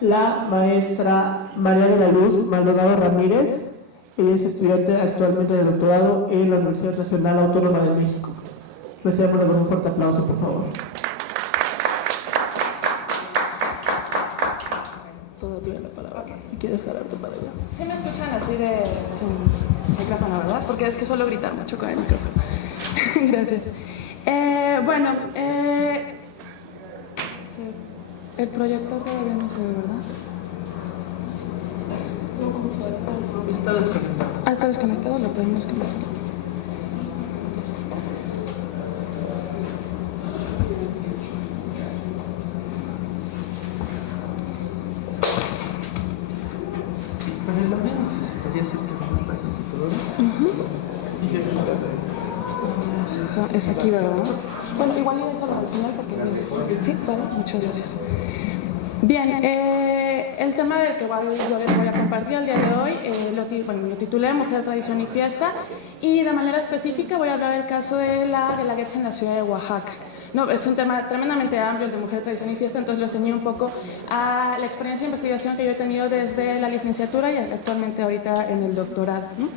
la maestra María de la Luz Maldonado Ramírez. Ella es estudiante actualmente de doctorado en la Universidad Nacional Autónoma de México. Recibámosla con un fuerte aplauso, por favor. Todo tiene la palabra. Si quieres jalarte para allá. ¿Sí me escuchan así de sin micrófono, verdad? Porque es que suelo gritar mucho con el micrófono. Gracias. Bueno, sí. El proyector todavía no se ve, ¿verdad? Está desconectado. Ah, está desconectado, lo podemos conectar. Para el audio necesitaría acercarnos la computadora. Es aquí, ¿verdad? Bueno, igual y déjalo al final porque... Sí, vale, muchas gracias. Bien, el tema del que yo les voy a compartir el día de hoy lo titulé Mujer, Tradición y Fiesta, y de manera específica voy a hablar del caso de la Guelaguetza en la ciudad de Oaxaca. No, es un tema tremendamente amplio, el de Mujer, Tradición y Fiesta, entonces lo ceñí un poco a la experiencia de investigación que yo he tenido desde la licenciatura y actualmente ahorita en el doctorado, ¿no?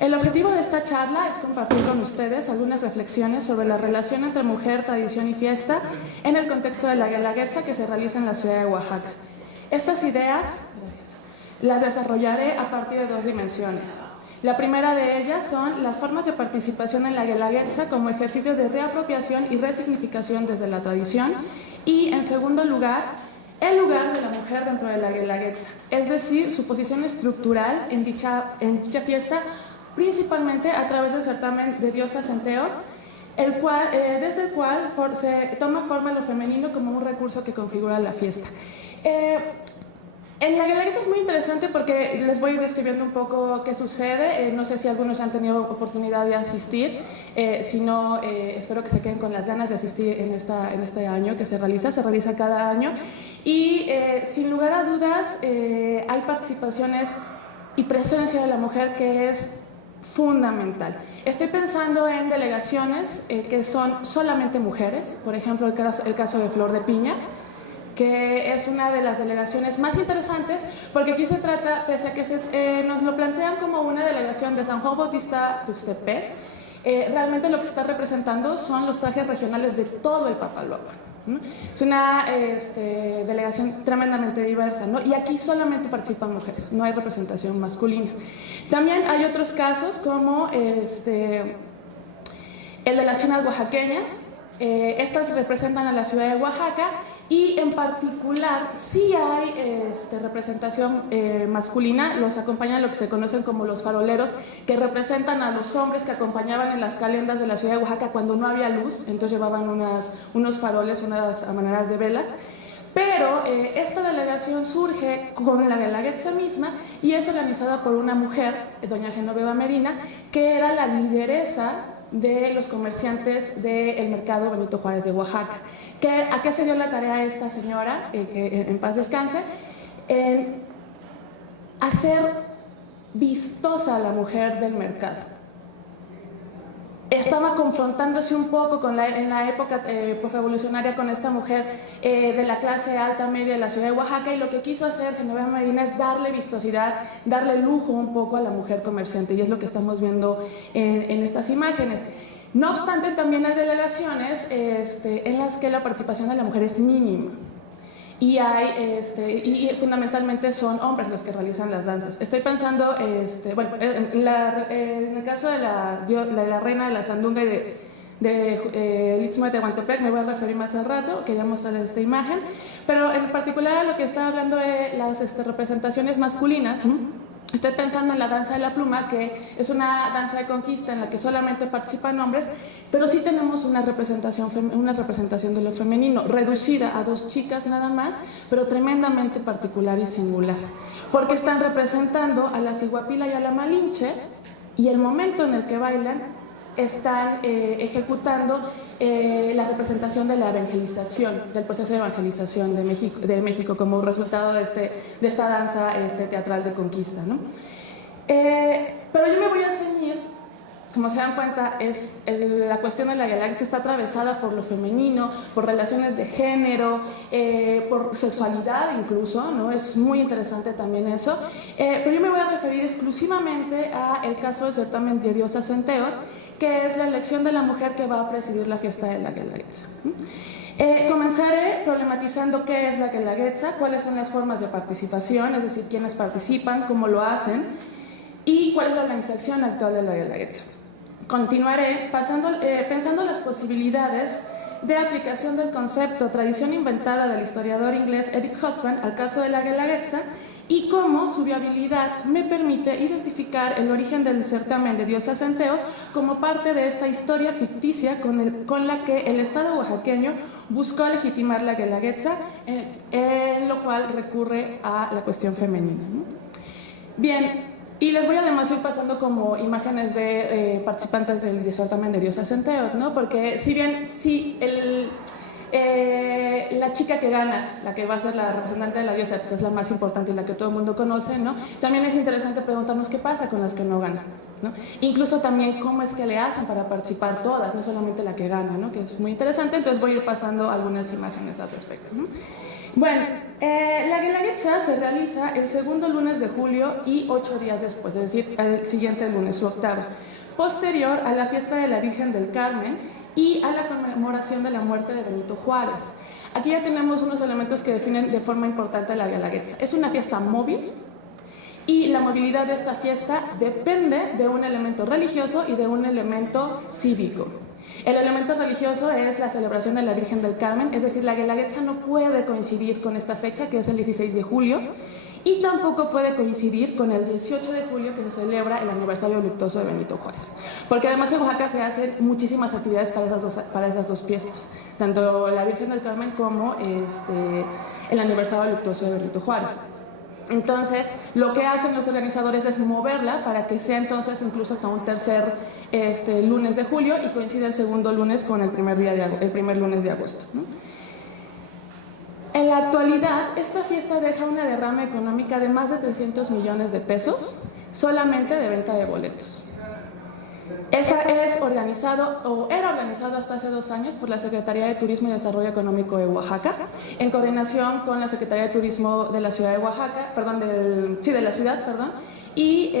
El objetivo de esta charla es compartir con ustedes algunas reflexiones sobre la relación entre mujer, tradición y fiesta en el contexto de la Guelaguetza que se realiza en la ciudad de Oaxaca. Estas ideas las desarrollaré a partir de dos dimensiones. La primera de ellas son las formas de participación en la Guelaguetza como ejercicios de reapropiación y resignificación desde la tradición, y en segundo lugar, el lugar de la mujer dentro de la Guelaguetza, es decir, su posición estructural en dicha fiesta, principalmente a través del certamen de diosas en Teot, desde el cual se toma forma lo femenino como un recurso que configura la fiesta. En la Guelaguetza es muy interesante porque les voy a ir describiendo un poco qué sucede. No sé si algunos han tenido oportunidad de asistir, si no, espero que se queden con las ganas de asistir en este año que se realiza cada año, y sin lugar a dudas hay participaciones y presencia de la mujer que es fundamental. Estoy pensando en delegaciones que son solamente mujeres, por ejemplo el caso de Flor de Piña, que es una de las delegaciones más interesantes, porque aquí se trata, pese a que nos lo plantean como una delegación de San Juan Bautista Tuxtepec, realmente lo que se está representando son los trajes regionales de todo el Papaloapan. Es una delegación tremendamente diversa, ¿no? Y aquí solamente participan mujeres, no hay representación masculina. También hay otros casos como el de las chinas oaxaqueñas. Estas representan a la ciudad de Oaxaca, y en particular sí hay representación masculina. Los acompañan lo que se conocen como los faroleros, que representan a los hombres que acompañaban en las calendas de la ciudad de Oaxaca cuando no había luz, entonces llevaban unos faroles, unas maneras de velas. Pero esta delegación surge con la Guelaguetza misma y es organizada por una mujer, doña Genoveva Medina, que era la lideresa de los comerciantes del mercado Benito Juárez de Oaxaca. ¿A qué se dio la tarea esta señora, que en paz descanse? En hacer vistosa a la mujer del mercado. Estaba confrontándose un poco en la época posrevolucionaria con esta mujer de la clase alta media de la ciudad de Oaxaca, y lo que quiso hacer Genoveva Medina es darle vistosidad, darle lujo un poco a la mujer comerciante, y es lo que estamos viendo en estas imágenes. No obstante, también hay delegaciones en las que la participación de la mujer es mínima. Y fundamentalmente son hombres los que realizan las danzas. Estoy pensando, en el caso de la reina de la Sandunga y de Istmo de Tehuantepec, me voy a referir más al rato, quería mostrarles esta imagen, pero en particular lo que estaba hablando de las representaciones masculinas. Estoy pensando en la danza de la pluma, que es una danza de conquista en la que solamente participan hombres, pero sí tenemos una representación de lo femenino, reducida a 2 chicas nada más, pero tremendamente particular y singular, porque están representando a la Ciguapila y a la Malinche, y el momento en el que bailan están ejecutando la representación de la evangelización, del proceso de evangelización de México como resultado de esta danza teatral de conquista, ¿no? Pero yo me voy a ceñir como se dan cuenta, la cuestión de la Guelaguetza está atravesada por lo femenino, por relaciones de género, por sexualidad incluso, ¿no? Es muy interesante también eso. Pero yo me voy a referir exclusivamente al caso del certamen de Diosa Centeot, que es la elección de la mujer que va a presidir la fiesta de la Guelaguetza. Comenzaré problematizando qué es la Guelaguetza, cuáles son las formas de participación, es decir, quiénes participan, cómo lo hacen y cuál es la organización actual de la Guelaguetza. Continuaré pensando las posibilidades de aplicación del concepto tradición inventada del historiador inglés Eric Hobsbawm al caso de la Guelaguetza y cómo su viabilidad me permite identificar el origen del certamen de Diosa Centeot como parte de esta historia ficticia con la que el Estado oaxaqueño buscó legitimar la Guelaguetza, en lo cual recurre a la cuestión femenina, ¿no? Bien, y les voy además a ir pasando como imágenes de participantes del certamen de Diosa Centeot, ¿no? Porque si bien la chica que gana, la que va a ser la representante de la diosa, pues es la más importante y la que todo el mundo conoce, ¿no? También es interesante preguntarnos qué pasa con las que no ganan, ¿no? Incluso también cómo es que le hacen para participar todas, no solamente la que gana, ¿no? Que es muy interesante, entonces voy a ir pasando algunas imágenes al respecto, ¿no? Bueno, la Guelaguetza se realiza el segundo lunes de julio y 8 días después, es decir, el siguiente lunes, su octavo, posterior a la fiesta de la Virgen del Carmen y a la conmemoración de la muerte de Benito Juárez. Aquí ya tenemos unos elementos que definen de forma importante la Guelaguetza. Es una fiesta móvil y la movilidad de esta fiesta depende de un elemento religioso y de un elemento cívico. El elemento religioso es la celebración de la Virgen del Carmen, es decir, la Guelaguetza no puede coincidir con esta fecha, que es el 16 de julio, y tampoco puede coincidir con el 18 de julio, que se celebra el aniversario luctuoso de Benito Juárez. Porque además en Oaxaca se hacen muchísimas actividades para esas dos fiestas, tanto la Virgen del Carmen como el aniversario luctuoso de Benito Juárez. Entonces, lo que hacen los organizadores es moverla para que sea entonces incluso hasta un tercer lunes de julio y coincide el segundo lunes con el primer lunes de agosto, ¿no? En la actualidad, esta fiesta deja una derrama económica de más de 300 millones de pesos solamente de venta de boletos. Era organizado hasta hace 2 años por la Secretaría de Turismo y Desarrollo Económico de Oaxaca, en coordinación con la Secretaría de Turismo de la Ciudad de Oaxaca, y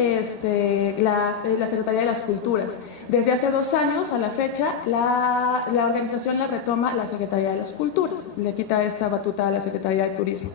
la Secretaría de las Culturas. Desde hace 2 años a la fecha, la organización la retoma la Secretaría de las Culturas, le quita esta batuta a la Secretaría de Turismo.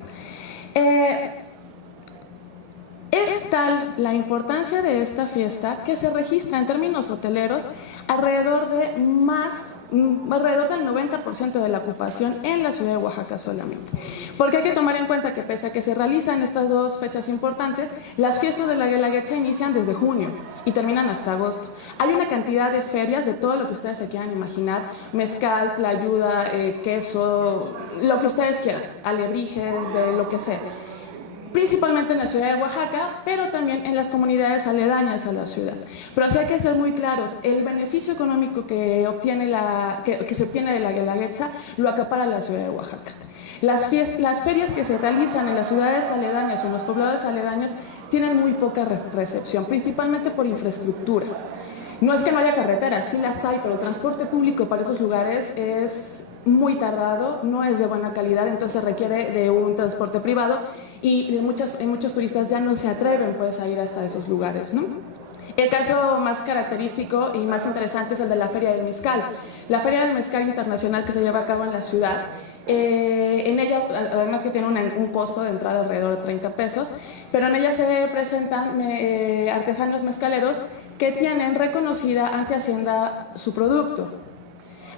Es tal la importancia de esta fiesta que se registra en términos hoteleros alrededor del 90% de la ocupación en la ciudad de Oaxaca solamente. Porque hay que tomar en cuenta que pese a que se realizan estas dos fechas importantes, las fiestas de la Guelaguetza inician desde junio y terminan hasta agosto. Hay una cantidad de ferias de todo lo que ustedes se quieran imaginar, mezcal, tlayuda, queso, lo que ustedes quieran, alebrijes, de lo que sea. Principalmente en la ciudad de Oaxaca, pero también en las comunidades aledañas a la ciudad. Pero sí hay que ser muy claros, el beneficio económico que se obtiene de la Guelaguetza lo acapara la ciudad de Oaxaca. Las ferias que se realizan en las ciudades aledañas o en los poblados aledaños tienen muy poca recepción, principalmente por infraestructura. No es que no haya carreteras, sí las hay, pero el transporte público para esos lugares es muy tardado, no es de buena calidad, entonces requiere de un transporte privado y muchos turistas ya no se atreven pues, a ir hasta esos lugares, ¿no? El caso más característico y más interesante es el de la Feria del Mezcal. La Feria del Mezcal Internacional que se lleva a cabo en la ciudad, en ella, además que tiene un costo de entrada alrededor de 30 pesos, pero en ella se presentan artesanos mezcaleros que tienen reconocida ante Hacienda su producto.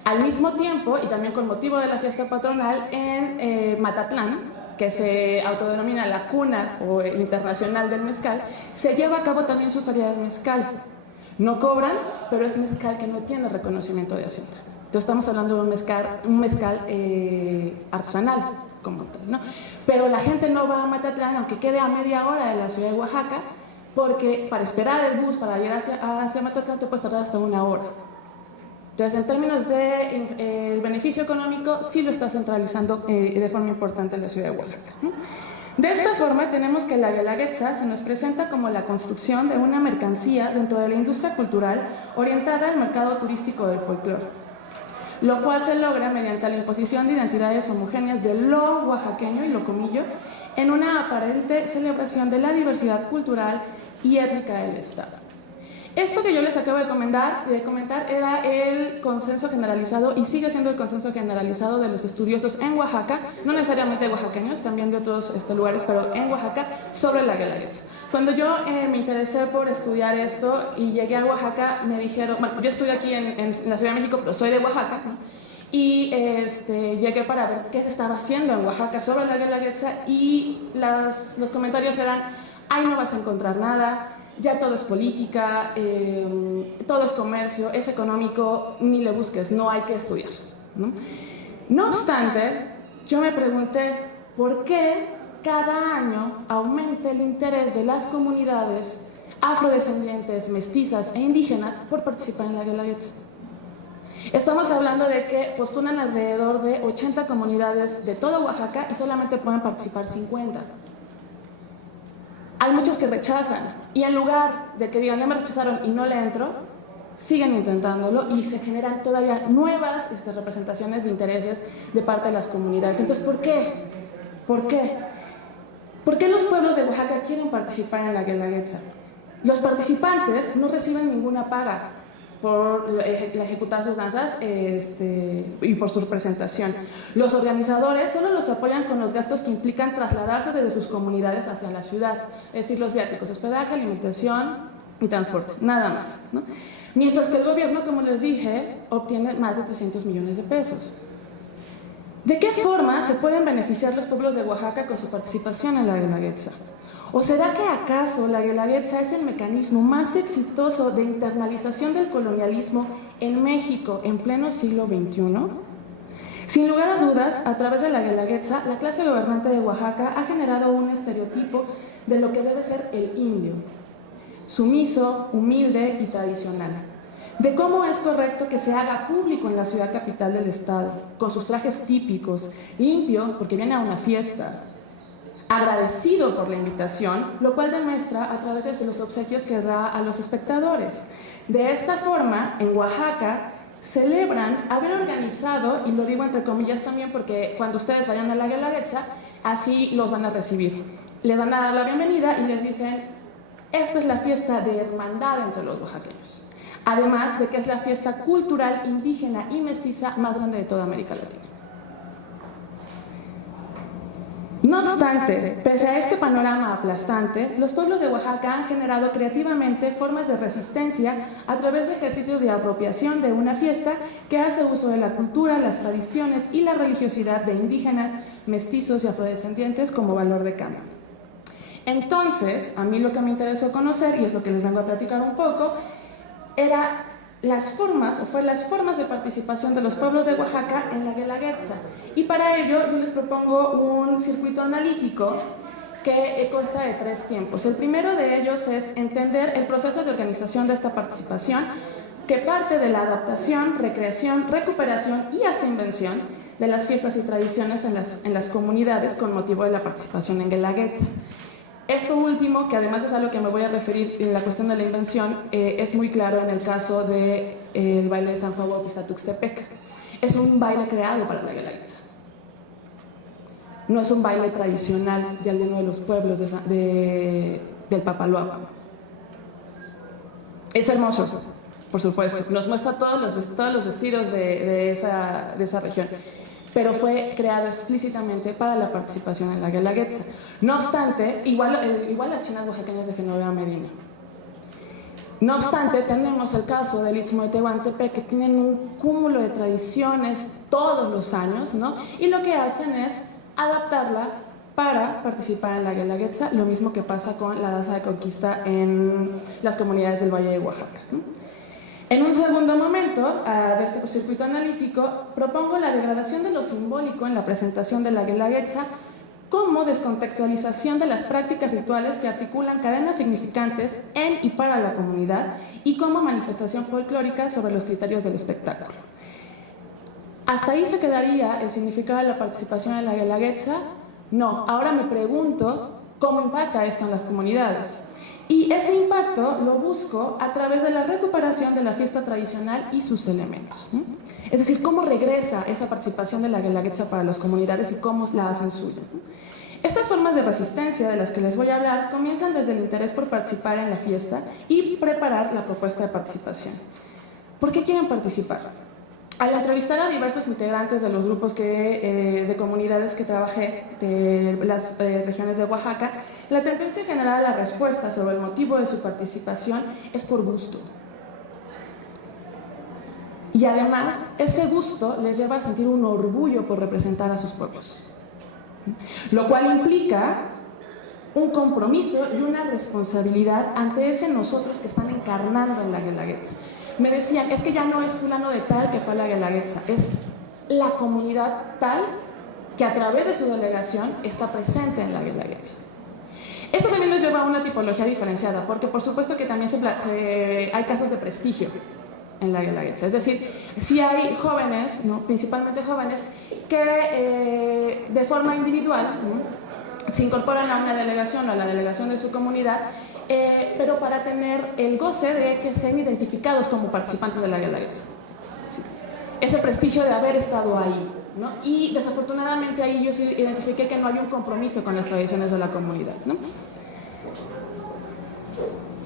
Al mismo tiempo, y también con motivo de la fiesta patronal, en Matatlán, que se autodenomina la cuna o internacional del mezcal, se lleva a cabo también su feria del mezcal. No cobran, pero es mezcal que no tiene reconocimiento de Hacienda. Entonces estamos hablando de un mezcal artesanal, como tal, ¿no? Pero la gente no va a Matatlán, aunque quede a media hora de la ciudad de Oaxaca, porque para esperar el bus para ir hacia Matatlán te puedes tardar hasta 1 hora. Entonces, en términos de beneficio económico, sí lo está centralizando de forma importante en la ciudad de Oaxaca, ¿no? De esta forma tenemos que la Guelaguetza se nos presenta como la construcción de una mercancía dentro de la industria cultural orientada al mercado turístico del folclore, lo cual se logra mediante la imposición de identidades homogéneas de lo oaxaqueño y lo comillo en una aparente celebración de la diversidad cultural y étnica del Estado. Esto que yo les acabo de comentar era el consenso generalizado y sigue siendo el consenso generalizado de los estudiosos en Oaxaca, no necesariamente oaxaqueños, también de otros lugares, pero en Oaxaca, sobre la Guelaguetza. Cuando yo me interesé por estudiar esto y llegué a Oaxaca, me dijeron, bueno, yo estoy aquí en la Ciudad de México, pero soy de Oaxaca, ¿no? Y llegué para ver qué se estaba haciendo en Oaxaca sobre la Guelaguetza y los comentarios eran, ahí no vas a encontrar nada, ya todo es política, todo es comercio, es económico, ni le busques, no hay que estudiar, ¿no? No obstante, yo me pregunté por qué cada año aumenta el interés de las comunidades afrodescendientes, mestizas e indígenas por participar en la Guelaguetza. Estamos hablando de que postulan alrededor de 80 comunidades de todo Oaxaca y solamente pueden participar 50. Hay muchos que rechazan y en lugar de que digan ya me rechazaron y no le entro, siguen intentándolo y se generan todavía nuevas representaciones de intereses de parte de las comunidades. Entonces, ¿por qué? ¿Por qué? ¿Por qué los pueblos de Oaxaca quieren participar en la Guelaguetza? Los participantes no reciben ninguna paga por ejecutar sus danzas y por su representación. Los organizadores solo los apoyan con los gastos que implican trasladarse desde sus comunidades hacia la ciudad, es decir, los viáticos, hospedaje, alimentación y transporte, nada más, ¿no? Mientras que el gobierno, como les dije, obtiene más de 300 millones de pesos. ¿De qué forma se pueden beneficiar los pueblos de Oaxaca con su participación en la Guelaguetza? ¿O será que acaso la Guelaguetza es el mecanismo más exitoso de internalización del colonialismo en México en pleno siglo XXI? Sin lugar a dudas, a través de la Guelaguetza, la clase gobernante de Oaxaca ha generado un estereotipo de lo que debe ser el indio, sumiso, humilde y tradicional, de cómo es correcto que se haga público en la ciudad capital del estado, con sus trajes típicos, limpio porque viene a una fiesta, agradecido por la invitación, lo cual demuestra a través de los obsequios que da a los espectadores. De esta forma, en Oaxaca, celebran haber organizado, y lo digo entre comillas también porque cuando ustedes vayan a la Guelaguetza, así los van a recibir. Les van a dar la bienvenida y les dicen, esta es la fiesta de hermandad entre los oaxaqueños. Además de que es la fiesta cultural, indígena y mestiza más grande de toda América Latina. No obstante, pese a este panorama aplastante, los pueblos de Oaxaca han generado creativamente formas de resistencia a través de ejercicios de apropiación de una fiesta que hace uso de la cultura, las tradiciones y la religiosidad de indígenas, mestizos y afrodescendientes como valor de cambio. Entonces, a mí lo que me interesó conocer, y es lo que les vengo a platicar un poco, era las formas de participación de los pueblos de Oaxaca en la Guelaguetza. Y para ello yo les propongo un circuito analítico que consta de 3 tiempos. El primero de ellos es entender el proceso de organización de esta participación, que parte de la adaptación, recreación, recuperación y hasta invención de las fiestas y tradiciones en las comunidades con motivo de la participación en Guelaguetza. Esto último, que además es a lo que me voy a referir en la cuestión de la invención, es muy claro en el caso del baile de San Juan Bautista Tuxtepec. Es un baile creado para la Guelaguetza. No es un baile tradicional de alguno de los pueblos del Papaloapan. Es hermoso, por supuesto. Nos muestra todos los vestidos de esa región, pero fue creado explícitamente para la participación en la Guelaguetza. No obstante, igual las chinas oaxaqueñas de Genoveva Medina. No obstante, tenemos el caso del Istmo de Tehuantepec, que tienen un cúmulo de tradiciones todos los años, ¿no? Y lo que hacen es adaptarla para participar en la Guelaguetza, lo mismo que pasa con la danza de conquista en las comunidades del Valle de Oaxaca, ¿no? En un segundo momento de este circuito analítico, propongo la degradación de lo simbólico en la presentación de la Guelaguetza como descontextualización de las prácticas rituales que articulan cadenas significantes en y para la comunidad y como manifestación folclórica sobre los criterios del espectáculo. Hasta ahí se quedaría el significado de la participación en la Guelaguetza. No, ahora me pregunto cómo impacta esto en las comunidades. Y ese impacto lo busco a través de la recuperación de la fiesta tradicional y sus elementos. Es decir, cómo regresa esa participación de la Guelaguetza para las comunidades y cómo la hacen suya. Estas formas de resistencia de las que les voy a hablar comienzan desde el interés por participar en la fiesta y preparar la propuesta de participación. ¿Por qué quieren participar? Al entrevistar a diversos integrantes de los grupos de comunidades que trabajé de las regiones de Oaxaca, la tendencia general a la respuesta sobre el motivo de su participación es por gusto. Y además, ese gusto les lleva a sentir un orgullo por representar a sus pueblos, lo cual implica un compromiso y una responsabilidad ante ese nosotros que están encarnando en la Guelaguetza. Me decían, es que ya no es fulano de tal que fue a la Guelaguetza, es la comunidad tal que a través de su delegación está presente en la Guelaguetza. Esto también nos lleva a una tipología diferenciada, porque por supuesto que también hay casos de prestigio en la Guelaguetza. Es decir, sí hay jóvenes, ¿no?, principalmente jóvenes, que de forma individual, ¿no?, se incorporan a una delegación o a la delegación de su comunidad, pero para tener el goce de que sean identificados como participantes de la Guelaguetza. Sí. Ese prestigio de haber estado ahí, ¿no? Y desafortunadamente ahí yo sí identifiqué que no hay un compromiso con las tradiciones de la comunidad, ¿no?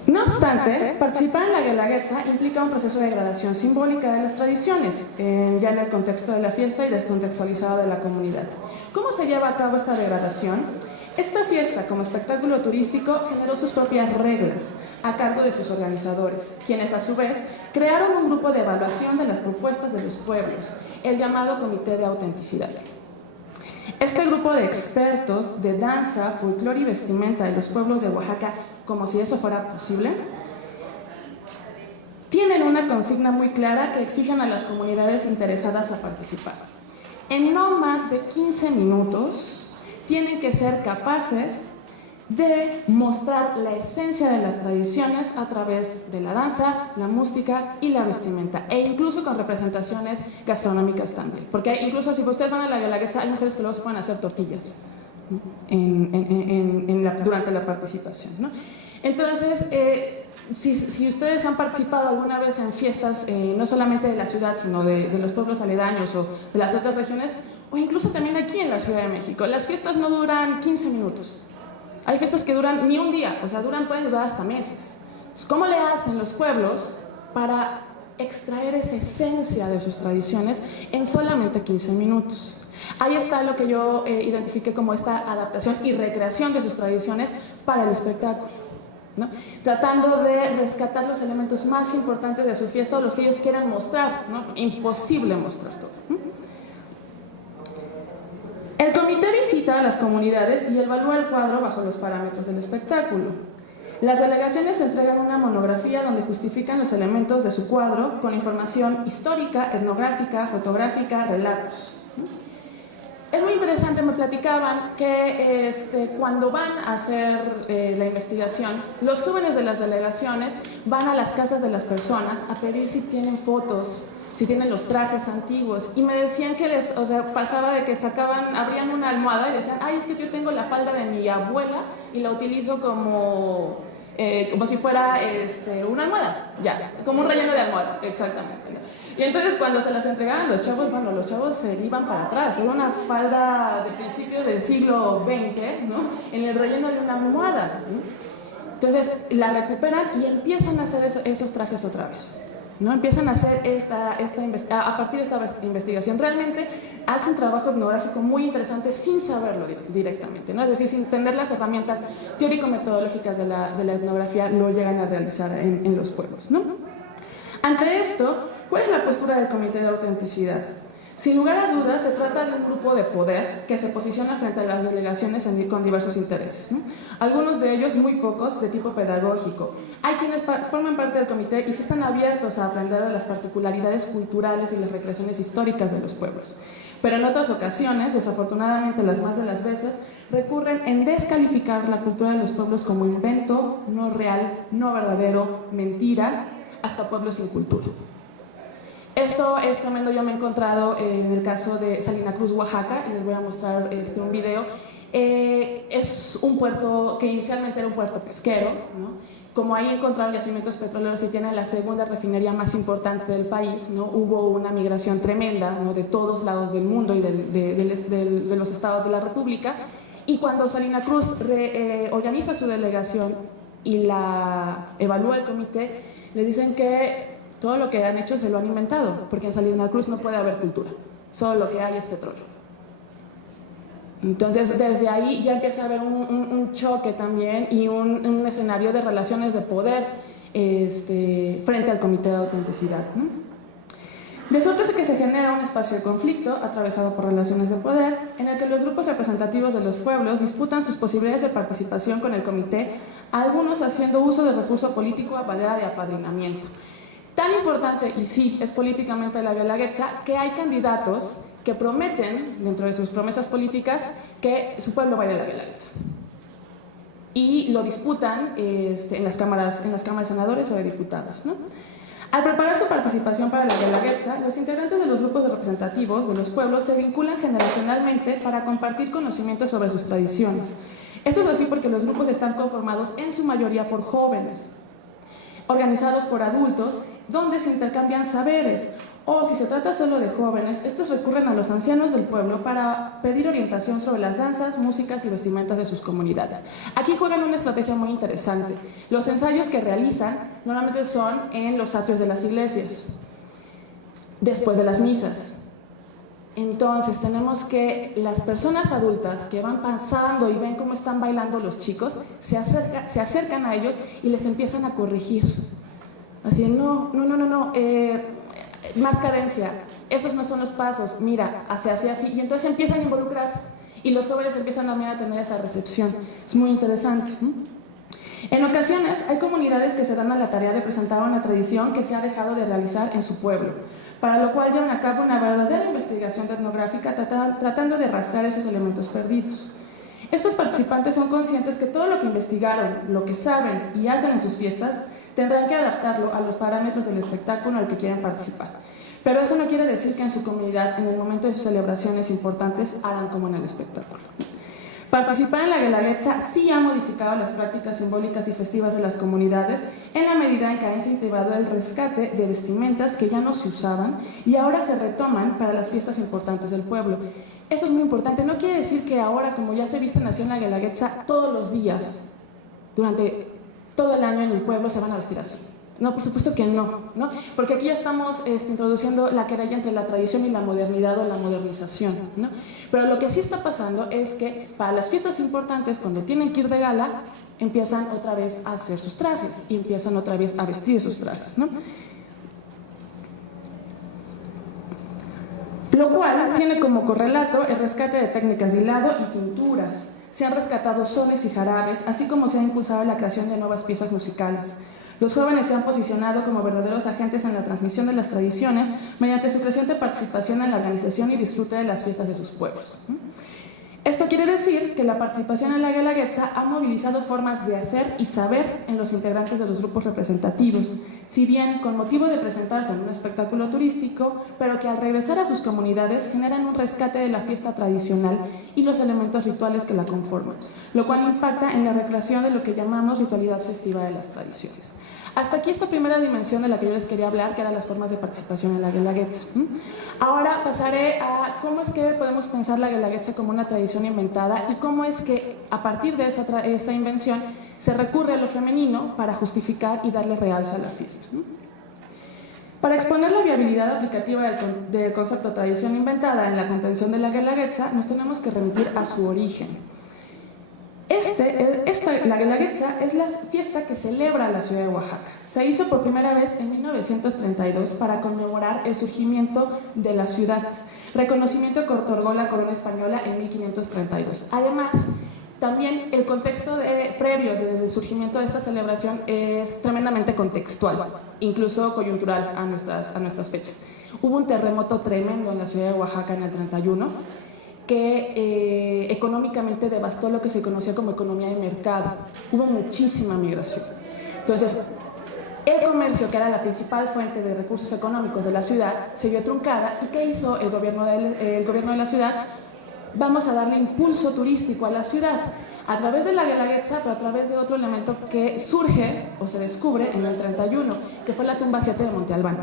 No obstante, participar en la Guelaguetza implica un proceso de gradación simbólica de las tradiciones, ya en el contexto de la fiesta y descontextualizado de la comunidad. ¿Cómo se lleva a cabo esta degradación? Esta fiesta, como espectáculo turístico, generó sus propias reglas a cargo de sus organizadores, quienes a su vez crearon un grupo de evaluación de las propuestas de los pueblos, el llamado Comité de Autenticidad. Este grupo de expertos de danza, folclore y vestimenta de los pueblos de Oaxaca, como si eso fuera posible, tienen una consigna muy clara que exigen a las comunidades interesadas a participar. En no más de 15 minutos, tienen que ser capaces de mostrar la esencia de las tradiciones a través de la danza, la música y la vestimenta, e incluso con representaciones gastronómicas también. Porque incluso si ustedes van a la Guelaguetza, hay mujeres que luego se pueden hacer tortillas, ¿no?, durante la participación, ¿no? Entonces, si ustedes han participado alguna vez en fiestas, no solamente de la ciudad, sino de los pueblos aledaños o de las otras regiones, o incluso también aquí en la Ciudad de México, las fiestas no duran 15 minutos. Hay fiestas que duran ni un día, o sea, pueden durar hasta meses. Entonces, ¿cómo le hacen los pueblos para extraer esa esencia de sus tradiciones en solamente 15 minutos? Ahí está lo que yo identifiqué como esta adaptación y recreación de sus tradiciones para el espectáculo, ¿no? Tratando de rescatar los elementos más importantes de su fiesta o los que ellos quieran mostrar, ¿no? Imposible mostrar todo, ¿no? El comité visita a las comunidades y evalúa el cuadro bajo los parámetros del espectáculo. Las delegaciones entregan una monografía donde justifican los elementos de su cuadro con información histórica, etnográfica, fotográfica, relatos. Es muy interesante, me platicaban que cuando van a hacer la investigación, los jóvenes de las delegaciones van a las casas de las personas a pedir si tienen fotos, si tienen los trajes antiguos, y me decían que pasaba de que abrían una almohada y decían, ay, es que yo tengo la falda de mi abuela y la utilizo como si fuera una almohada, ya, como un relleno de almohada, exactamente, ¿no? Y entonces cuando se las entregaban los chavos, bueno, los chavos se iban para atrás, era una falda de principios del siglo XX, ¿no?, en el relleno de una almohada, ¿no? Entonces la recuperan y empiezan a hacer esos trajes otra vez, ¿no? Empiezan a hacer a partir de esta investigación. Realmente hacen trabajo etnográfico muy interesante sin saberlo directamente, ¿no? Es decir, sin tener las herramientas teórico-metodológicas de la etnografía, lo llegan a realizar en los pueblos, ¿no? Ante esto, ¿cuál es la postura del Comité de Autenticidad? Sin lugar a dudas, se trata de un grupo de poder que se posiciona frente a las delegaciones con diversos intereses, ¿no? Algunos de ellos, muy pocos, de tipo pedagógico. Hay quienes forman parte del comité y sí están abiertos a aprender de las particularidades culturales y las recreaciones históricas de los pueblos. Pero en otras ocasiones, desafortunadamente las más de las veces, recurren en descalificar la cultura de los pueblos como invento, no real, no verdadero, mentira, hasta pueblos sin cultura. Esto es tremendo, yo me he encontrado en el caso de Salina Cruz, Oaxaca, y les voy a mostrar un video Es un puerto que inicialmente era un puerto pesquero, ¿no? Como ahí encontraron yacimientos petroleros y tienen la segunda refinería más importante del país, ¿no? Hubo una migración tremenda, ¿no? De todos lados del mundo y de los estados de la República. Y cuando Salina Cruz organiza su delegación y la evalúa el comité, le dicen que todo lo que han hecho se lo han inventado, porque en Salina Cruz no puede haber cultura, solo lo que hay es petróleo. Entonces, desde ahí ya empieza a haber un choque también y un escenario de relaciones de poder frente al Comité de Autenticidad, ¿no? De suerte es que se genera un espacio de conflicto atravesado por relaciones de poder en el que los grupos representativos de los pueblos disputan sus posibilidades de participación con el comité, algunos haciendo uso del recurso político a manera de apadrinamiento. Tan importante, y sí, es políticamente la Guelaguetza, que hay candidatos que prometen, dentro de sus promesas políticas, que su pueblo va a ir a la Guelaguetza. Y lo disputan en las cámaras de senadores o de diputados, ¿no? Al preparar su participación para la Guelaguetza, los integrantes de los grupos representativos de los pueblos se vinculan generacionalmente para compartir conocimientos sobre sus tradiciones. Esto es así porque los grupos están conformados en su mayoría por jóvenes, organizados por adultos, donde se intercambian saberes. O si se trata solo de jóvenes, estos recurren a los ancianos del pueblo para pedir orientación sobre las danzas, músicas y vestimentas de sus comunidades. Aquí juegan una estrategia muy interesante. Los ensayos que realizan normalmente son en los atrios de las iglesias, después de las misas. Entonces tenemos que las personas adultas que van pasando y ven cómo están bailando los chicos, se acercan a ellos y les empiezan a corregir. Así, no, más cadencia, esos no son los pasos, mira, hace así, y entonces empiezan a involucrar y los jóvenes empiezan también a tener esa recepción. Es muy interesante. En ocasiones hay comunidades que se dan a la tarea de presentar una tradición que se ha dejado de realizar en su pueblo, para lo cual llevan a cabo una verdadera investigación etnográfica tratando de rastrear esos elementos perdidos. Estos participantes son conscientes que todo lo que investigaron, lo que saben y hacen en sus fiestas, tendrán que adaptarlo a los parámetros del espectáculo al que quieren participar. Pero eso no quiere decir que en su comunidad, en el momento de sus celebraciones importantes, harán como en el espectáculo. Participar en la Guelaguetza sí ha modificado las prácticas simbólicas y festivas de las comunidades en la medida en que ha incentivado el rescate de vestimentas que ya no se usaban y ahora se retoman para las fiestas importantes del pueblo. Eso es muy importante. No quiere decir que ahora, como ya se visten así en la Guelaguetza, todos los días, durante todo el año en el pueblo se van a vestir así. No, por supuesto que no, ¿no? Porque aquí ya estamos introduciendo la querella entre la tradición y la modernidad o la modernización, ¿no? Pero lo que sí está pasando es que para las fiestas importantes, cuando tienen que ir de gala, empiezan otra vez a hacer sus trajes y empiezan otra vez a vestir sus trajes, ¿no? Lo cual tiene como correlato el rescate de técnicas de hilado y tinturas. Se han rescatado sones y jarabes, así como se ha impulsado la creación de nuevas piezas musicales. Los jóvenes se han posicionado como verdaderos agentes en la transmisión de las tradiciones mediante su creciente participación en la organización y disfrute de las fiestas de sus pueblos. Esto quiere decir que la participación en la Guelaguetza ha movilizado formas de hacer y saber en los integrantes de los grupos representativos, si bien con motivo de presentarse en un espectáculo turístico, pero que al regresar a sus comunidades generan un rescate de la fiesta tradicional y los elementos rituales que la conforman, lo cual impacta en la recreación de lo que llamamos ritualidad festiva de las tradiciones. Hasta aquí esta primera dimensión de la que yo les quería hablar, que eran las formas de participación en la Guelaguetza. Ahora pasaré a cómo es que podemos pensar la Guelaguetza como una tradición inventada y cómo es que a partir de esa invención se recurre a lo femenino para justificar y darle realce a la fiesta. Para exponer la viabilidad aplicativa del concepto tradición inventada en la contención de la Guelaguetza, nos tenemos que remitir a su origen. La Guelaguetza es la fiesta que celebra la ciudad de Oaxaca. Se hizo por primera vez en 1932 para conmemorar el surgimiento de la ciudad, reconocimiento que otorgó la corona española en 1532. Además, también el contexto previo del surgimiento de esta celebración es tremendamente contextual, incluso coyuntural a nuestras fechas. Hubo un terremoto tremendo en la ciudad de Oaxaca en el 31, que económicamente devastó lo que se conocía como economía de mercado. Hubo muchísima migración. Entonces, el comercio, que era la principal fuente de recursos económicos de la ciudad, se vio truncada. ¿Y qué hizo el gobierno de la ciudad? vamos a darle impulso turístico a la ciudad a través de la Guelaguetza, pero a través de otro elemento que surge o se descubre en el 31, que fue la tumba 7 de Monte Albán.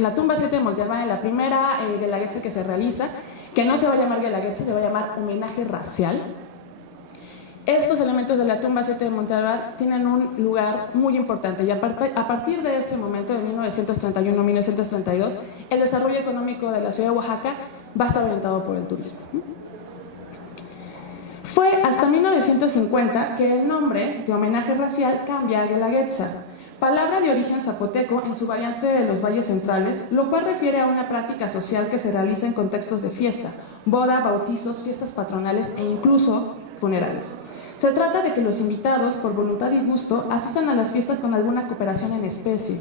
La tumba 7 de Monte Albán es la primera Guelaguetza que se realiza, que no se va a llamar Guelaguetza, se va a llamar homenaje racial. Estos elementos de la tumba 7 de Monte Albán tienen un lugar muy importante y a partir de este momento, de 1931-1932, el desarrollo económico de la ciudad de Oaxaca va a estar orientado por el turismo. Fue hasta 1950 que el nombre de homenaje racial cambia a Guelaguetza, palabra de origen zapoteco en su variante de los valles centrales, lo cual refiere a una práctica social que se realiza en contextos de fiesta, boda, bautizos, fiestas patronales e incluso funerales. Se trata de que los invitados, por voluntad y gusto, asistan a las fiestas con alguna cooperación en especie.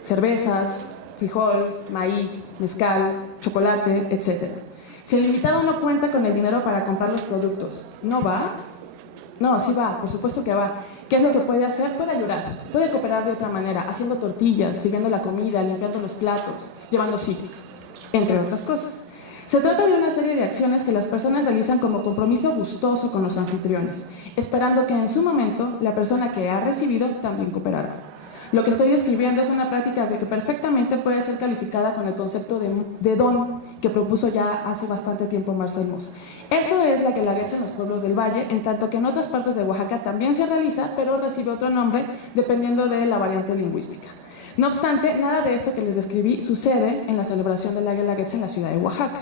Cervezas, frijol, maíz, mezcal, chocolate, etc. Si el invitado no cuenta con el dinero para comprar los productos, ¿no va? No, sí va, por supuesto que va. ¿Qué es lo que puede hacer? Puede ayudar, puede cooperar de otra manera, haciendo tortillas, sirviendo la comida, limpiando los platos, llevando sillas, entre otras cosas. Se trata de una serie de acciones que las personas realizan como compromiso gustoso con los anfitriones, esperando que en su momento la persona que ha recibido también cooperará. Lo que estoy describiendo es una práctica que perfectamente puede ser calificada con el concepto de don que propuso ya hace bastante tiempo Marcel Mauss. Eso es la Guelaguetza en los pueblos del valle, en tanto que en otras partes de Oaxaca también se realiza, pero recibe otro nombre dependiendo de la variante lingüística. No obstante, nada de esto que les describí sucede en la celebración de la Guelaguetza en la ciudad de Oaxaca.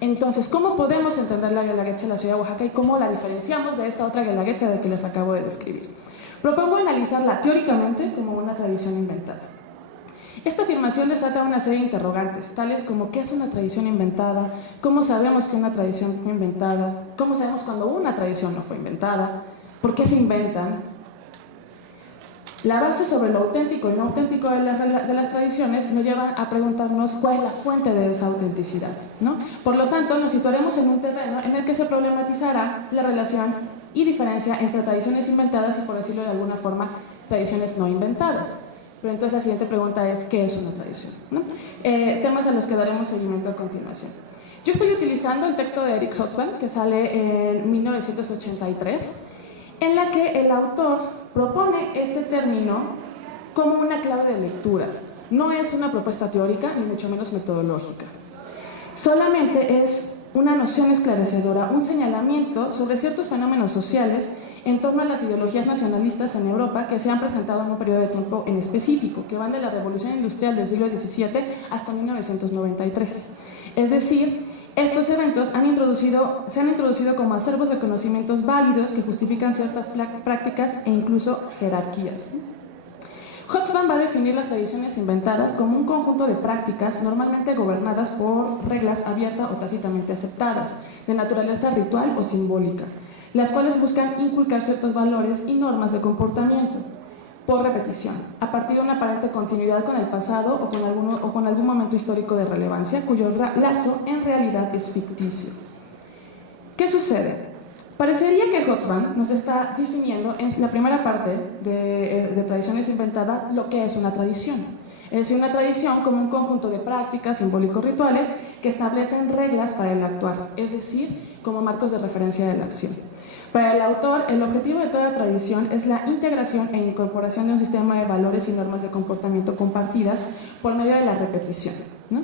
Entonces, ¿cómo podemos entender la Guelaguetza en la ciudad de Oaxaca y cómo la diferenciamos de esta otra Guelaguetza de que les acabo de describir? Propongo analizarla teóricamente como una tradición inventada. Esta afirmación desata una serie de interrogantes, tales como ¿qué es una tradición inventada? ¿Cómo sabemos que una tradición fue inventada? ¿Cómo sabemos cuando una tradición no fue inventada? ¿Por qué se inventan? La base sobre lo auténtico y no auténtico de las tradiciones nos llevan a preguntarnos cuál es la fuente de esa autenticidad, ¿no? Por lo tanto, nos situaremos en un terreno en el que se problematizará la relación y diferencia entre tradiciones inventadas y, por decirlo de alguna forma, tradiciones no inventadas. Pero entonces la siguiente pregunta es, ¿qué es una tradición? ¿No? Temas a los que daremos seguimiento a continuación. Yo estoy utilizando el texto de Eric Hobsbawm, que sale en 1983, en la que el autor propone este término como una clave de lectura. No es una propuesta teórica, ni mucho menos metodológica. Solamente es una noción esclarecedora, un señalamiento sobre ciertos fenómenos sociales en torno a las ideologías nacionalistas en Europa que se han presentado en un periodo de tiempo en específico, que van de la Revolución Industrial del siglo XVII hasta 1993. Es decir, estos eventos se han introducido como acervos de conocimientos válidos que justifican ciertas prácticas e incluso jerarquías. Hobsbawm va a definir las tradiciones inventadas como un conjunto de prácticas normalmente gobernadas por reglas abiertas o tácitamente aceptadas, de naturaleza ritual o simbólica, las cuales buscan inculcar ciertos valores y normas de comportamiento por repetición, a partir de una aparente continuidad con el pasado o con algún momento histórico de relevancia, cuyo lazo en realidad es ficticio. ¿Qué sucede? Parecería que Hobsbawm nos está definiendo en la primera parte de tradiciones inventadas lo que es una tradición. Es decir, una tradición como un conjunto de prácticas, simbólicos, rituales que establecen reglas para el actuar, es decir, como marcos de referencia de la acción. Para el autor, el objetivo de toda tradición es la integración e incorporación de un sistema de valores y normas de comportamiento compartidas por medio de la repetición, ¿no?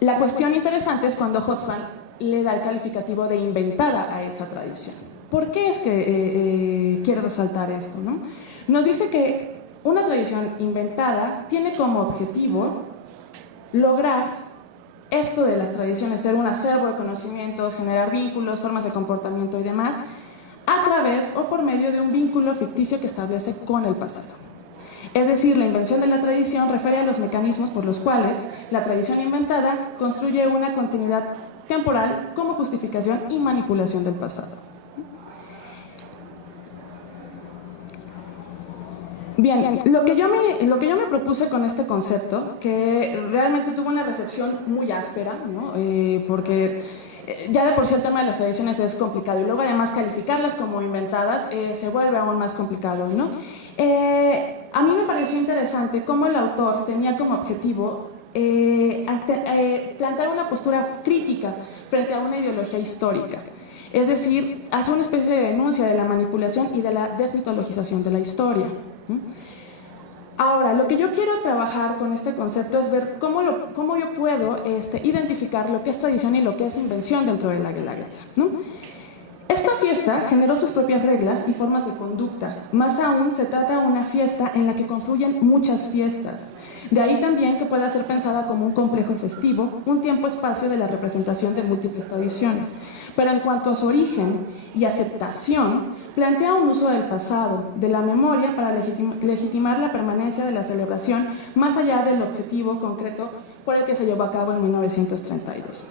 La cuestión interesante es cuando Hobsbawm le da el calificativo de inventada a esa tradición. ¿Por qué es que quiero resaltar esto, ¿no? Nos dice que una tradición inventada tiene como objetivo lograr esto de las tradiciones, ser un acervo de conocimientos, generar vínculos, formas de comportamiento y demás, a través o por medio de un vínculo ficticio que establece con el pasado. Es decir, la invención de la tradición refiere a los mecanismos por los cuales la tradición inventada construye una continuidad temporal como justificación y manipulación del pasado. Bien, lo que yo me propuse con este concepto, que realmente tuvo una recepción muy áspera, ¿no? Porque ya de por sí el tema de las tradiciones es complicado y luego además calificarlas como inventadas se vuelve aún más complicado, ¿no? A mí me pareció interesante cómo el autor tenía como objetivo plantear una postura crítica frente a una ideología histórica. Es decir, hace una especie de denuncia de la manipulación y de la desmitologización de la historia. Ahora, lo que yo quiero trabajar con este concepto es ver cómo yo puedo identificar lo que es tradición y lo que es invención dentro de la Guelaguetza, ¿no? Esta fiesta generó sus propias reglas y formas de conducta. Más aún, se trata de una fiesta en la que confluyen muchas fiestas. De ahí también que pueda ser pensada como un complejo festivo, un tiempo-espacio de la representación de múltiples tradiciones. Pero en cuanto a su origen y aceptación, plantea un uso del pasado, de la memoria, para legitimar la permanencia de la celebración más allá del objetivo concreto por el que se llevó a cabo en 1932.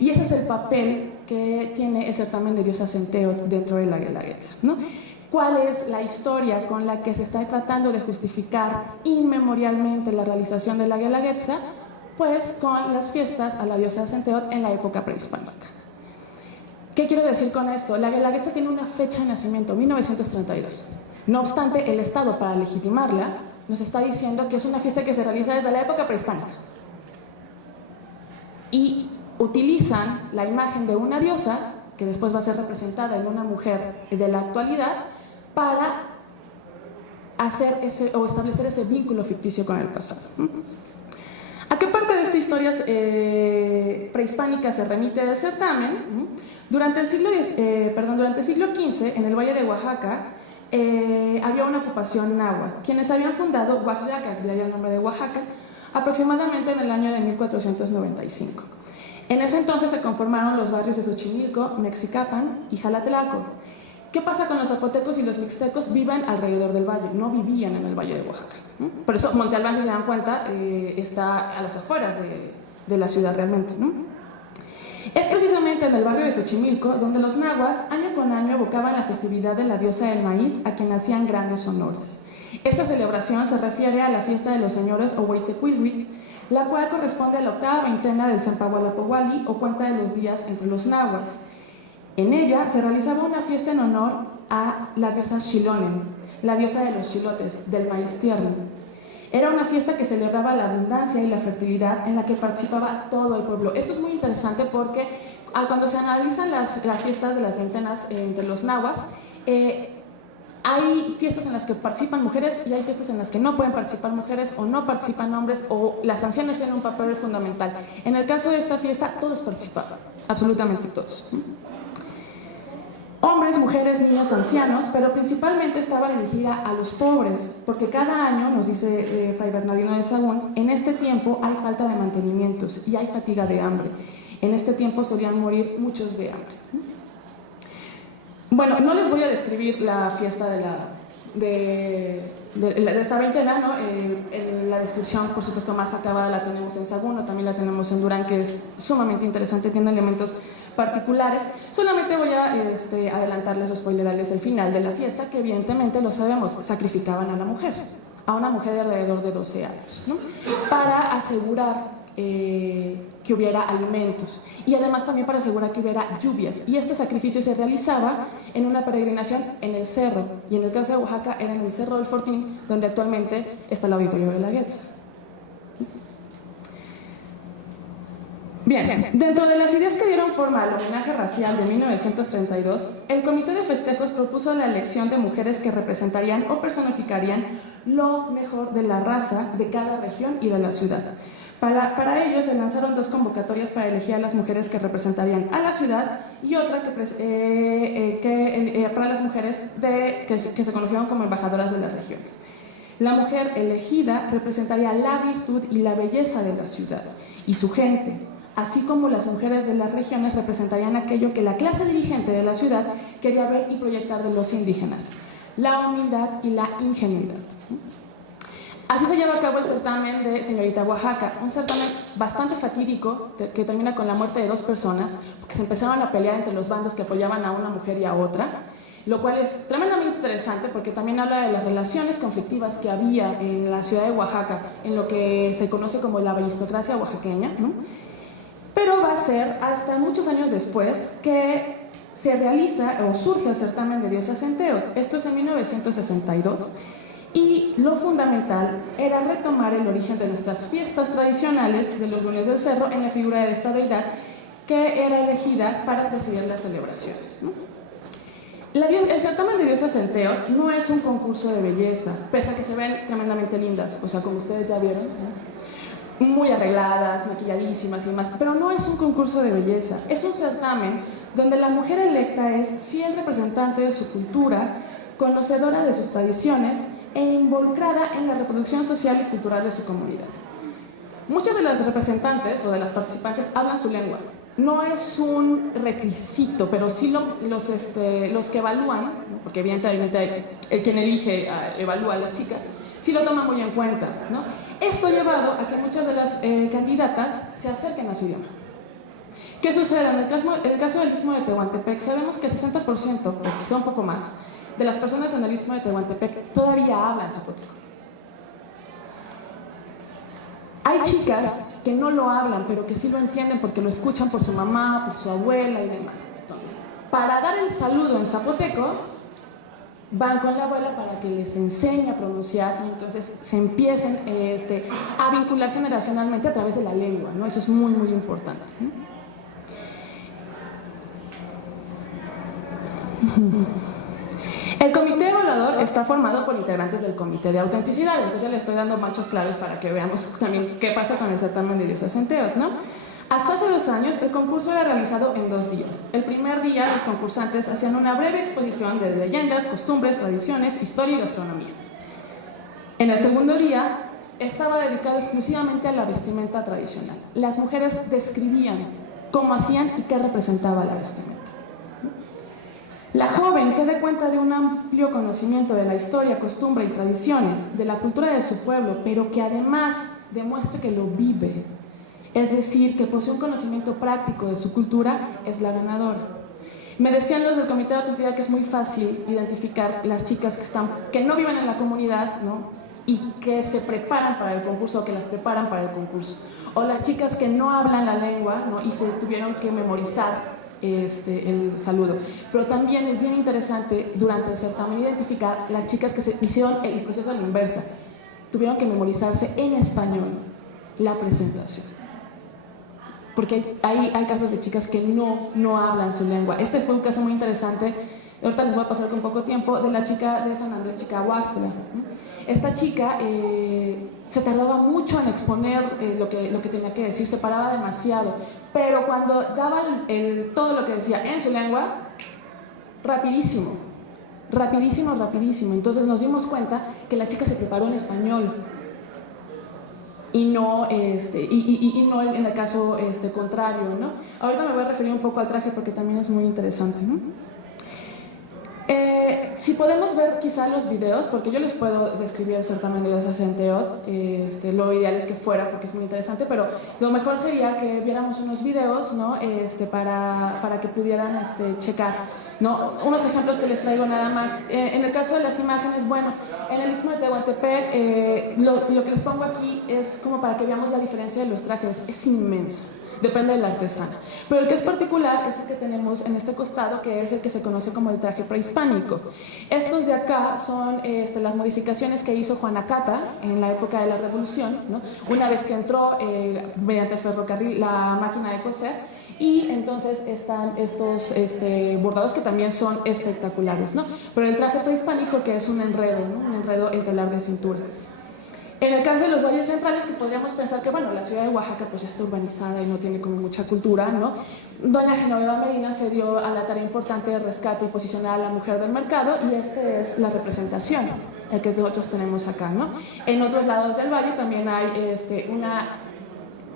Y ese es el papel que tiene el certamen de Diosa Centeot dentro de la Guelaguetza, ¿no? ¿Cuál es la historia con la que se está tratando de justificar inmemorialmente la realización de la Guelaguetza? Pues con las fiestas a la diosa Centeot en la época prehispánica. ¿Qué quiero decir con esto? La Guelaguetza tiene una fecha de nacimiento, 1932. No obstante, el Estado, para legitimarla, nos está diciendo que es una fiesta que se realiza desde la época prehispánica. Y utilizan la imagen de una diosa, que después va a ser representada en una mujer de la actualidad, para hacer establecer ese vínculo ficticio con el pasado. ¿A qué parte de esta historia prehispánica se remite el certamen? Durante el siglo XV, en el Valle de Oaxaca, había una ocupación náhuatl, quienes habían fundado Oaxaca, que de ahí el nombre de Oaxaca, aproximadamente en el año de 1495. En ese entonces se conformaron los barrios de Xochimilco, Mexicapan y Jalatelalco. ¿Qué pasa con los zapotecos y los mixtecos? Viven alrededor del valle, no vivían en el Valle de Oaxaca. Por eso Monte Albán, si se dan cuenta, está a las afueras de la ciudad realmente, ¿no? Es precisamente en el barrio de Xochimilco donde los nahuas año con año evocaban la festividad de la diosa del maíz, a quien hacían grandes honores. Esta celebración se refiere a la fiesta de los señores o Huitecuilhuit, la cual corresponde a la octava veintena del Zampahualapohualli o cuenta de los días entre los nahuas. En ella se realizaba una fiesta en honor a la diosa Xilonen, la diosa de los chilotes, del maíz tierno. Era una fiesta que celebraba la abundancia y la fertilidad, en la que participaba todo el pueblo. Esto es muy interesante porque cuando se analizan las fiestas de las veintenas entre los nahuas, hay fiestas en las que participan mujeres y hay fiestas en las que no pueden participar mujeres o no participan hombres, o las ancianas tienen un papel fundamental. En el caso de esta fiesta, todos participaban, absolutamente todos. Hombres, mujeres, niños, ancianos, pero principalmente estaba dirigida a los pobres, porque cada año, nos dice Fray Bernardino de Sahagún, en este tiempo hay falta de mantenimientos y hay fatiga de hambre. En este tiempo solían morir muchos de hambre. Bueno, no les voy a describir la fiesta de esta veintena, ¿no? La descripción, por supuesto, más acabada la tenemos en Sahagún, o también la tenemos en Durán, que es sumamente interesante, tiene elementos particulares. Solamente voy a adelantarles o spoilerarles el final de la fiesta, que evidentemente lo sabemos, sacrificaban a la mujer, a una mujer de alrededor de 12 años, ¿no? Para asegurar que hubiera alimentos y además también para asegurar que hubiera lluvias, y este sacrificio se realizaba en una peregrinación en el cerro, y en el caso de Oaxaca era en el Cerro del Fortín, donde actualmente está el auditorio de la Guelaguetza. Bien, dentro de las ideas que dieron forma al homenaje racial de 1932, el Comité de Festejos propuso la elección de mujeres que representarían o personificarían lo mejor de la raza de cada región y de la ciudad. Para ello se lanzaron dos convocatorias para elegir a las mujeres que representarían a la ciudad y otra para las mujeres que se conocieron como embajadoras de las regiones. La mujer elegida representaría la virtud y la belleza de la ciudad y su gente, así como las mujeres de las regiones representarían aquello que la clase dirigente de la ciudad quería ver y proyectar de los indígenas: la humildad y la ingenuidad. Así se lleva a cabo el certamen de Señorita Oaxaca, un certamen bastante fatídico que termina con la muerte de 2 personas, porque se empezaron a pelear entre los bandos que apoyaban a una mujer y a otra, lo cual es tremendamente interesante porque también habla de las relaciones conflictivas que había en la ciudad de Oaxaca, en lo que se conoce como la aristocracia oaxaqueña, ¿no? Pero va a ser hasta muchos años después que se realiza o surge el certamen de Diosa Centeot. Esto es en 1962. Y lo fundamental era retomar el origen de nuestras fiestas tradicionales de los lunes del cerro en la figura de esta deidad que era elegida para presidir las celebraciones, ¿no? El certamen de diosas en Teo no es un concurso de belleza, pese a que se ven tremendamente lindas, o sea, como ustedes ya vieron, ¿no? Muy arregladas, maquilladísimas y demás, pero no es un concurso de belleza, es un certamen donde la mujer electa es fiel representante de su cultura, conocedora de sus tradiciones e involucrada en la reproducción social y cultural de su comunidad. Muchas de las representantes o de las participantes hablan su lengua. No es un requisito, pero sí los que evalúan, ¿no? Porque evidentemente el quien elige evalúa a las chicas, sí lo toman muy en cuenta, ¿no? Esto ha llevado a que muchas de las candidatas se acerquen a su idioma. ¿Qué sucede? En el caso del Istmo de Tehuantepec, sabemos que el 60%, o quizá un poco más, de las personas en el Istmo de Tehuantepec todavía hablan zapoteco. Hay chicas que no lo hablan, pero que sí lo entienden porque lo escuchan por su mamá, por su abuela y demás. Entonces, para dar el saludo en zapoteco, van con la abuela para que les enseñe a pronunciar y entonces se empiecen a vincular generacionalmente a través de la lengua, ¿no? Eso es muy, muy importante, ¿no? El comité evaluador está formado por integrantes del comité de autenticidad, entonces ya le estoy dando muchas claves para que veamos también qué pasa con el certamen de diosas en Teot, ¿no? Hasta hace 2 años el concurso era realizado en 2 días. El primer día los concursantes hacían una breve exposición de leyendas, costumbres, tradiciones, historia y gastronomía. En el segundo día estaba dedicado exclusivamente a la vestimenta tradicional. Las mujeres describían cómo hacían y qué representaba la vestimenta. La joven que dé cuenta de un amplio conocimiento de la historia, costumbre y tradiciones de la cultura de su pueblo, pero que además demuestre que lo vive, es decir, que posee un conocimiento práctico de su cultura, es la ganadora. Me decían los del Comité de Autenticidad que es muy fácil identificar las chicas que no viven en la comunidad, ¿no? Y que se preparan para el concurso o que las preparan para el concurso. O las chicas que no hablan la lengua, ¿no? Y se tuvieron que memorizar el saludo. Pero también es bien interesante durante el certamen identificar las chicas que se hicieron el proceso a la inversa. Tuvieron que memorizarse en español la presentación. Porque hay casos de chicas que no hablan su lengua. Este fue un caso muy interesante, ahorita les voy a pasar con poco tiempo, de la chica de San Andrés, Chicahuaxtla. Esta chica se tardaba mucho en exponer lo que tenía que decir, se paraba demasiado, pero cuando daba todo lo que decía en su lengua, rapidísimo. Entonces nos dimos cuenta que la chica se preparó en español y no en el caso contrario, ¿no? Ahorita me voy a referir un poco al traje porque también es muy interesante, ¿no? Si podemos ver quizá los videos, porque yo les puedo describir el certamen de diosas en Teot, lo ideal es que fuera porque es muy interesante, pero lo mejor sería que viéramos unos videos, ¿no? Para que pudieran checar, ¿no? Unos ejemplos que les traigo nada más. En el caso de las imágenes, bueno, en el Istmo de Tehuantepec, lo que les pongo aquí es como para que veamos la diferencia de los trajes, es inmensa. Depende de la artesana. Pero el que es particular es el que tenemos en este costado, que es el que se conoce como el traje prehispánico. Estos de acá son las modificaciones que hizo Juana Cata en la época de la Revolución, ¿no? Una vez que entró mediante el ferrocarril la máquina de coser, y entonces están estos bordados que también son espectaculares, ¿no? Pero el traje prehispánico, que es un enredo, ¿no? Un enredo en telar de cintura. En el caso de los valles centrales, que podríamos pensar que, bueno, la ciudad de Oaxaca pues ya está urbanizada y no tiene como mucha cultura, ¿no? Doña Genoveva Medina se dio a la tarea importante de rescate y posicionar a la mujer del mercado, y es la representación, el que nosotros tenemos acá, ¿no? En otros lados del valle también hay una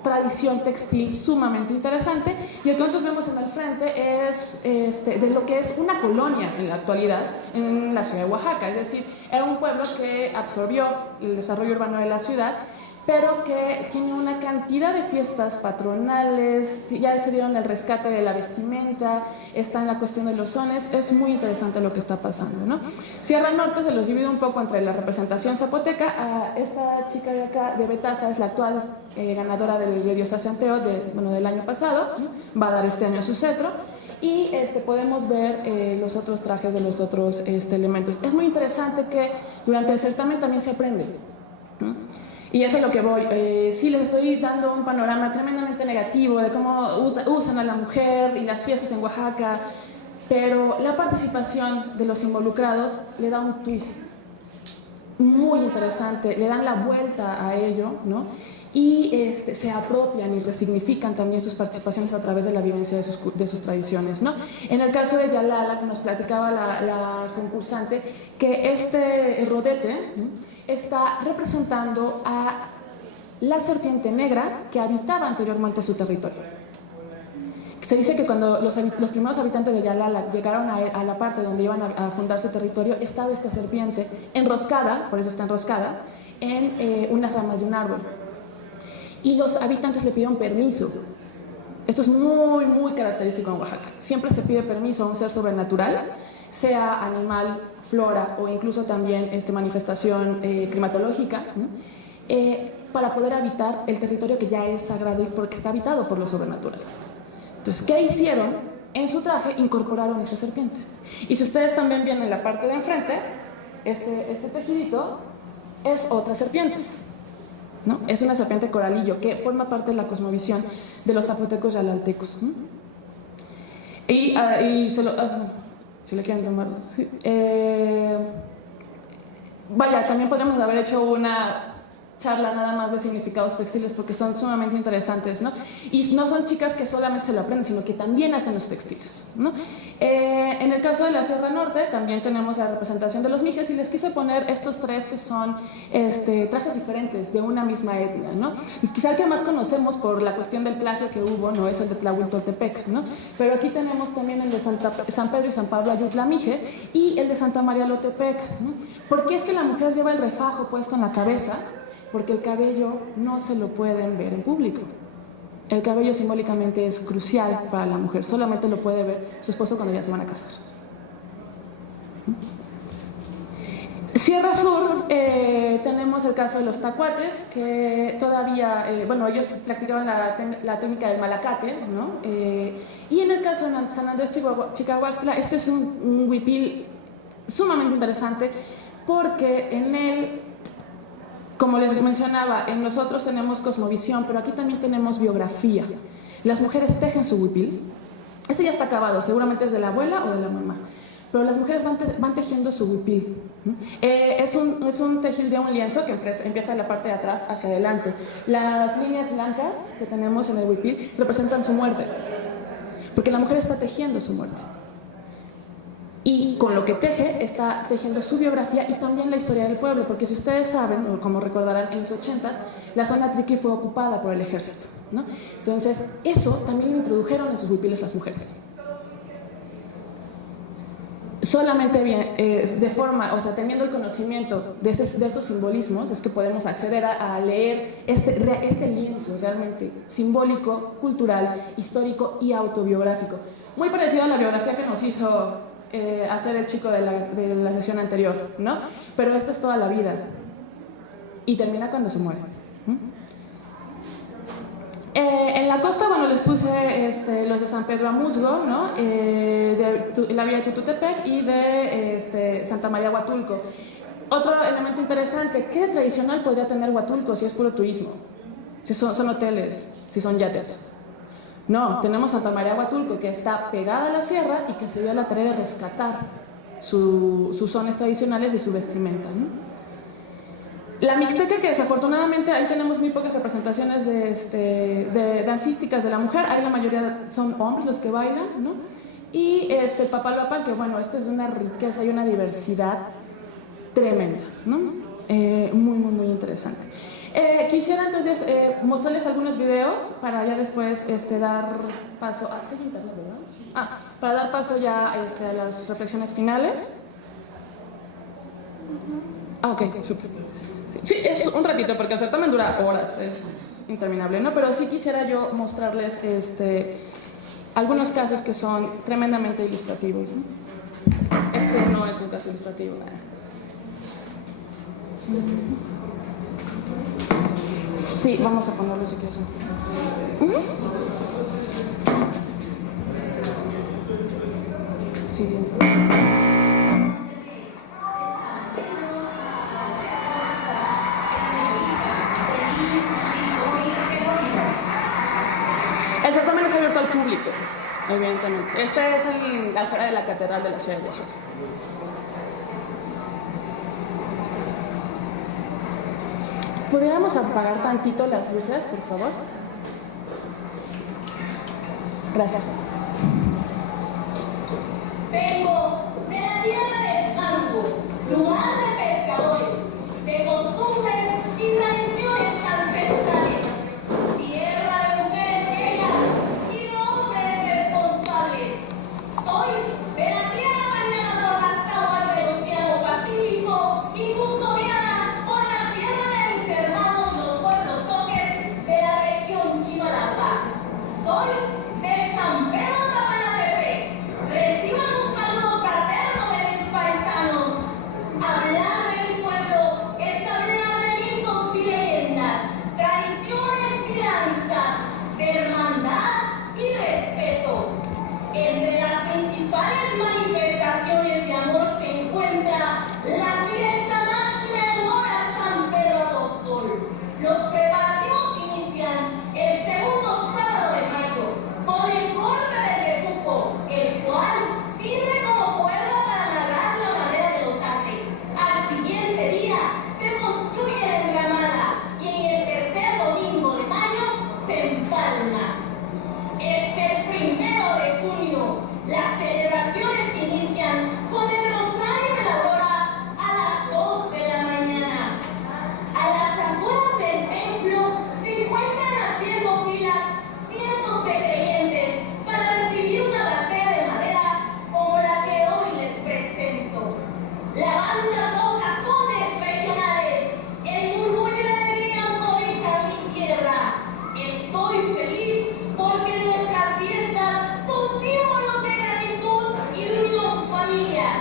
tradición textil sumamente interesante, y el que nosotros vemos en el frente es de lo que es una colonia en la actualidad en la ciudad de Oaxaca, es decir, era un pueblo que absorbió el desarrollo urbano de la ciudad, pero que tiene una cantidad de fiestas patronales, ya se dieron el rescate de la vestimenta, está en la cuestión de los sones, es muy interesante lo que está pasando, ¿no? Sierra Norte se los divide un poco entre la representación zapoteca. Esta chica de acá, de Betaza, es la actual ganadora de diosas en Teot del año pasado, ¿no? Va a dar este año su cetro. y podemos ver los otros trajes de los otros elementos. Es muy interesante que durante el certamen también se aprende, ¿no? Y eso es lo que voy. Sí, les estoy dando un panorama tremendamente negativo de cómo usan a la mujer y las fiestas en Oaxaca, pero la participación de los involucrados le da un twist muy interesante, le dan la vuelta a ello, ¿no? Y se apropian y resignifican también sus participaciones a través de la vivencia de sus tradiciones, ¿no? En el caso de Yalala, que nos platicaba la concursante, que este rodete, ¿no?, está representando a la serpiente negra que habitaba anteriormente su territorio. Se dice que cuando los primeros habitantes de Yalala llegaron a la parte donde iban a fundar su territorio, estaba esta serpiente enroscada, por eso está enroscada, en unas ramas de un árbol. Y los habitantes le pidieron permiso. Esto es muy, muy característico en Oaxaca. Siempre se pide permiso a un ser sobrenatural, sea animal, flora o incluso también manifestación climatológica, ¿no?, para poder habitar el territorio que ya es sagrado y porque está habitado por lo sobrenatural. Entonces, ¿qué hicieron? En su traje incorporaron esa serpiente. Y si ustedes también ven en la parte de enfrente, este tejidito es otra serpiente, ¿no? Es una serpiente coralillo que forma parte de la cosmovisión de los zapotecos y yalaltecos, ¿no? Si le quieren tomar. Sí. Vaya, también podríamos haber hecho una charla nada más de significados textiles porque son sumamente interesantes, ¿no? Y no son chicas que solamente se lo aprenden, sino que también hacen los textiles, ¿no? En el caso de la Sierra Norte también tenemos la representación de los mijes y les quise poner estos tres que son trajes diferentes de una misma etnia, ¿no? Quizá el que más conocemos por la cuestión del plagio que hubo, ¿no?, es el de Tlahuiltoltepec, ¿no? Pero aquí tenemos también el de San Pedro y San Pablo Ayutla Mije y el de Santa María Lotepec, ¿no? ¿Por qué es que la mujer lleva el refajo puesto en la cabeza? Porque el cabello no se lo pueden ver en público. El cabello simbólicamente es crucial para la mujer, solamente lo puede ver su esposo cuando ya se van a casar. Sierra Sur, tenemos el caso de los tacuates, que todavía, ellos practicaban la técnica del malacate, ¿no? Y en el caso de San Andrés Chicahuaxtla, este es un huipil sumamente interesante, porque en él, como les mencionaba, en nosotros tenemos cosmovisión, pero aquí también tenemos biografía. Las mujeres tejen su huipil. Este ya está acabado, seguramente es de la abuela o de la mamá. Pero las mujeres van tejiendo su huipil. Es un tejil de un lienzo que empieza en la parte de atrás hacia adelante. Las líneas blancas que tenemos en el huipil representan su muerte, porque la mujer está tejiendo su muerte. Y con lo que teje, está tejiendo su biografía y también la historia del pueblo, porque si ustedes saben, o como recordarán, en los 80s, la zona triqui fue ocupada por el ejército, ¿no? Entonces, eso también lo introdujeron en sus huipiles las mujeres. Solamente de forma, teniendo el conocimiento de esos simbolismos, es que podemos acceder a leer este lienzo realmente simbólico, cultural, histórico y autobiográfico. Muy parecido a la biografía que nos hizo hacer el chico de la sesión anterior, ¿no? Pero esta es toda la vida y termina cuando se muere. En la costa, les puse los de San Pedro Amusgo, ¿no? De la villa de Tututepec y de Santa María Huatulco. Otro elemento interesante, ¿qué de tradicional podría tener Huatulco si es puro turismo? Si son hoteles, si son yates. No, tenemos Santa María Huatulco, que está pegada a la sierra y que se dio la tarea de rescatar sus zonas tradicionales y su vestimenta, ¿no? La mixteca, que desafortunadamente ahí tenemos muy pocas representaciones de dancísticas de la mujer, ahí la mayoría son hombres los que bailan, ¿no? Y Papalapal, que es una riqueza y una diversidad tremenda, ¿no? Muy, muy, muy interesante. Quisiera entonces mostrarles algunos videos para ya después dar paso a... ¿Sí, internet, verdad? Para dar paso ya a las reflexiones finales. Ok, súper. Sí, es un ratito porque el certamen dura horas, es interminable, ¿no? Pero sí quisiera yo mostrarles algunos casos que son tremendamente ilustrativos, ¿no? Este no es un caso ilustrativo. Sí, vamos a ponerlo si quieres. evidentemente. Este es el altar de la Catedral de la Ciudad de Oaxaca. ¿Pudiéramos apagar tantito las luces, por favor? Gracias. Vengo de la tierra del campo, lugar de pescadores, de costumbres y tradiciones ancestrales, tierra de mujeres bellas y de hombres responsables. Soy de la tierra bañada por las aguas del Océano Pacífico y custodiada por la sierra de mis hermanos los pueblos zoques de la región Chimalapa. Soy de San Pedro Tapanatepec. Reciban un saludo fraterno de mis paisanos. Hablar de mi pueblo es hablar de mitos y leyendas, tradiciones y danzas, de hermandad y respeto. Entre las principales manifestaciones de amor se encuentra la fiesta máxima en honor a San Pedro Apóstol. Los preparativos inician el segundo sábado de mayo con el corte del bejuco, el cual sirve como cuerda para amarrar la madera del otate. Al siguiente día se construye la enramada y en el tercer domingo de mayo se empalma. Es el 1 de junio. Las celebraciones inician con el rosario de la aurora a las 2 de la mañana. A las afueras del templo se encuentran haciendo filas cientos de creyentes para recibir una batea de madera como la que hoy les presento. La banda toca sones regionales, el murmullo de alegría cobija mi tierra. Estoy feliz porque nuestras fiestas son símbolos de gratitud y de unión familiar.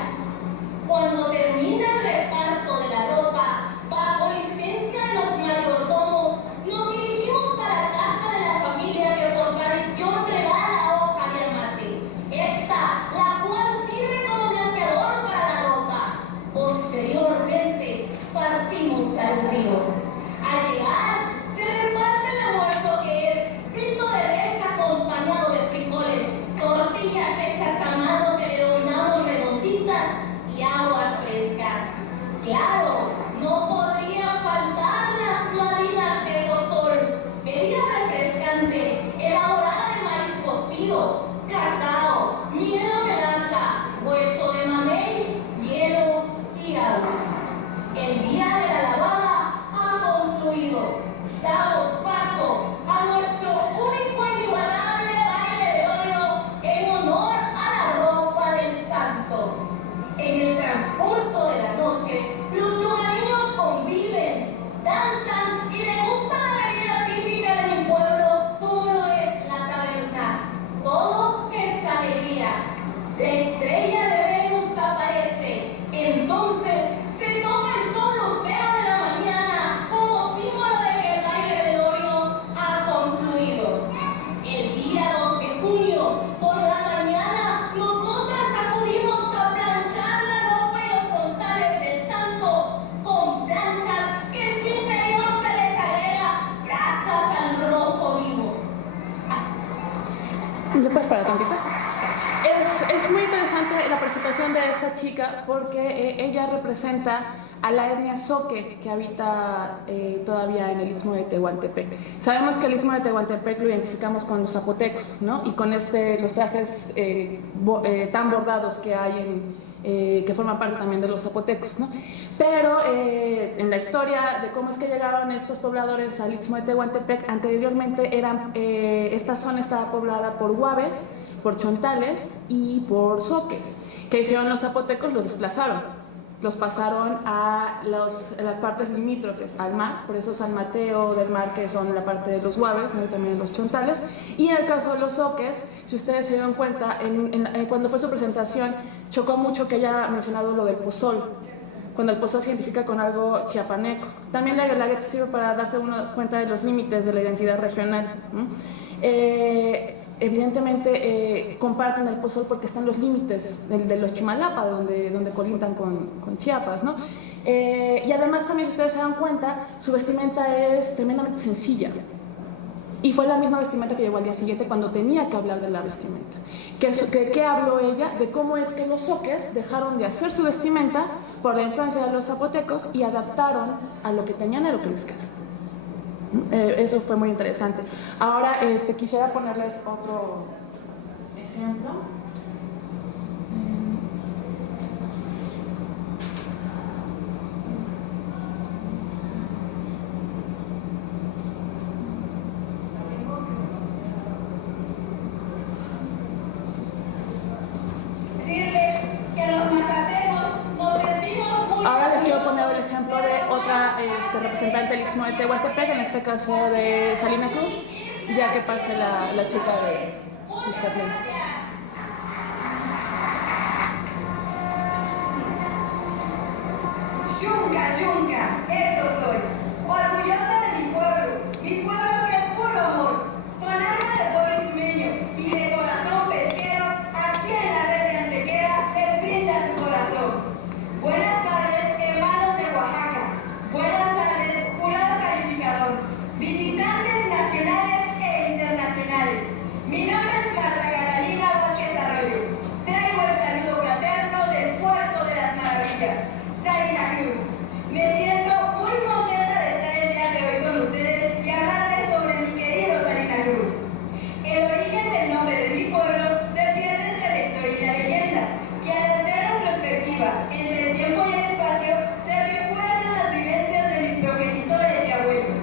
Cuando termina el reparto de la ropa, bajo licencia de los mayordomos, nos dirigimos a la casa de la familia que por tradición regala hoja de amate. Esta, la cual sirve como blanqueador para la ropa. Posteriormente, partimos al río. Al llegar, se reparte el almuerzo que es frito de res acompañado de frijoles, tortillas hechas a mano que denominamos redonditas y aguas frescas. Claro, no podría faltar las marinas de pozol, bebida refrescante, elaborada de maíz cocido, cacao, miel o melaza, hueso de mamey, hielo y agua. El día de la lavada ha concluido. Damos paso a nuestro único e inigualable baile de óleo en honor a la ropa del santo. En el transcurso de la noche, los lugareños conviven, danzan y degustan la bebida típica de mi pueblo, como lo es la taberna. Todo es alegría. La estrella de Venus aparece. Entonces se toca el sol lucero de la mañana como símbolo de que el baile velorio ha concluido. El día 2 de junio, por la mañana, nosotras acudimos a planchar la ropa y los frontales del santo con planchas que en su interior se les agrega brasas al rojo vivo. ¿Le puedes parar tantito? Es muy interesante la participación de esta chica porque ella representa a la etnia zoque que habita todavía en el Istmo de Tehuantepec. Sabemos que el Istmo de Tehuantepec lo identificamos con los zapotecos, ¿no? Y con los trajes tan bordados que hay que forman parte también de los zapotecos, ¿no? Pero en la historia de cómo es que llegaron estos pobladores al Istmo de Tehuantepec, anteriormente esta zona estaba poblada por huaves, por chontales y por zoques. ¿Qué hicieron los zapotecos? Los desplazaron, los pasaron a las partes limítrofes al mar, por eso San Mateo del Mar, que son la parte de los huaves, ¿no? Y también los chontales. Y en el caso de los zoques, si ustedes se dieron cuenta, cuando fue su presentación, chocó mucho que haya mencionado lo del pozol, cuando el pozol se identifica con algo chiapaneco. También la guelaguetza sirve para darse uno cuenta de los límites de la identidad regional, ¿no? Evidentemente comparten el pozol porque están los límites de los Chimalapa, donde colindan con Chiapas, ¿no? Y además también, si ustedes se dan cuenta, su vestimenta es tremendamente sencilla. Y fue la misma vestimenta que llevó al día siguiente cuando tenía que hablar de la vestimenta. ¿De qué habló ella? De cómo es que los zoques dejaron de hacer su vestimenta por la influencia de los zapotecos y adaptaron a lo que tenían, a lo que les quedaba. Eso fue muy interesante. Ahora quisiera ponerles otro ejemplo. Ahora les quiero poner el ejemplo de otra representante del Istmo de Tehuantepec, en este caso de Salina Cruz, ya que pase la chica de Iztatlán. Yunga, Yunga, eso soy, orgullosa de mi pueblo que es puro amor, con alma de pueblo ismeño y de corazón pesquero, aquí en la verde antequera les brinda su corazón. Buenas tardes, hermanos de Oaxaca, buenas tardes, jurado calificador, visitantes nacionales e internacionales. Mi nombre es Marta Catalina Vázquez Arroyo, traigo el saludo fraterno del Puerto de las Maravillas, Salina Cruz. Me siento muy contenta de estar el día de hoy con ustedes y hablarles sobre mi querido Salina Cruz. El origen del nombre de mi pueblo se pierde entre la historia y la leyenda, que al hacer retrospectiva entre el tiempo y el espacio, se recuerdan las vivencias de mis progenitores y abuelos.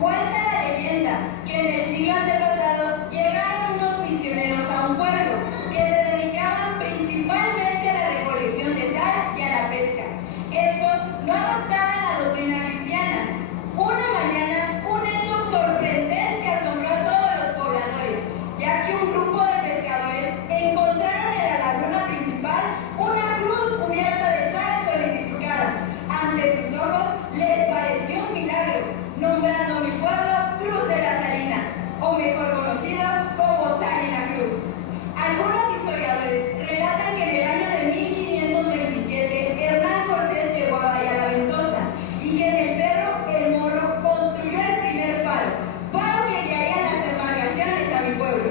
Cuenta la leyenda que en el siglo antepasado llegaron unos misioneros a un pueblo que se dedicaban principalmente a la recolección de sal y a la pesca. Estos no adoptaban la doctrina cristiana. Una mañana, un hecho sorprendente asombró a todos los pobladores, ya que un grupo de pescadores encontraron en la laguna principal una cruz cubierta de sal solidificada. Ante sus ojos les pareció un milagro, nombrando mi pueblo Cruz de las Salinas, o mejor conocido como Salina Cruz. Algunos historiadores relatan que en el año de 1527 Hernán Cortés llegó a Bahía La Ventosa y que en el cerro El Morro construyó el primer faro que guiaría las embarcaciones a mi pueblo.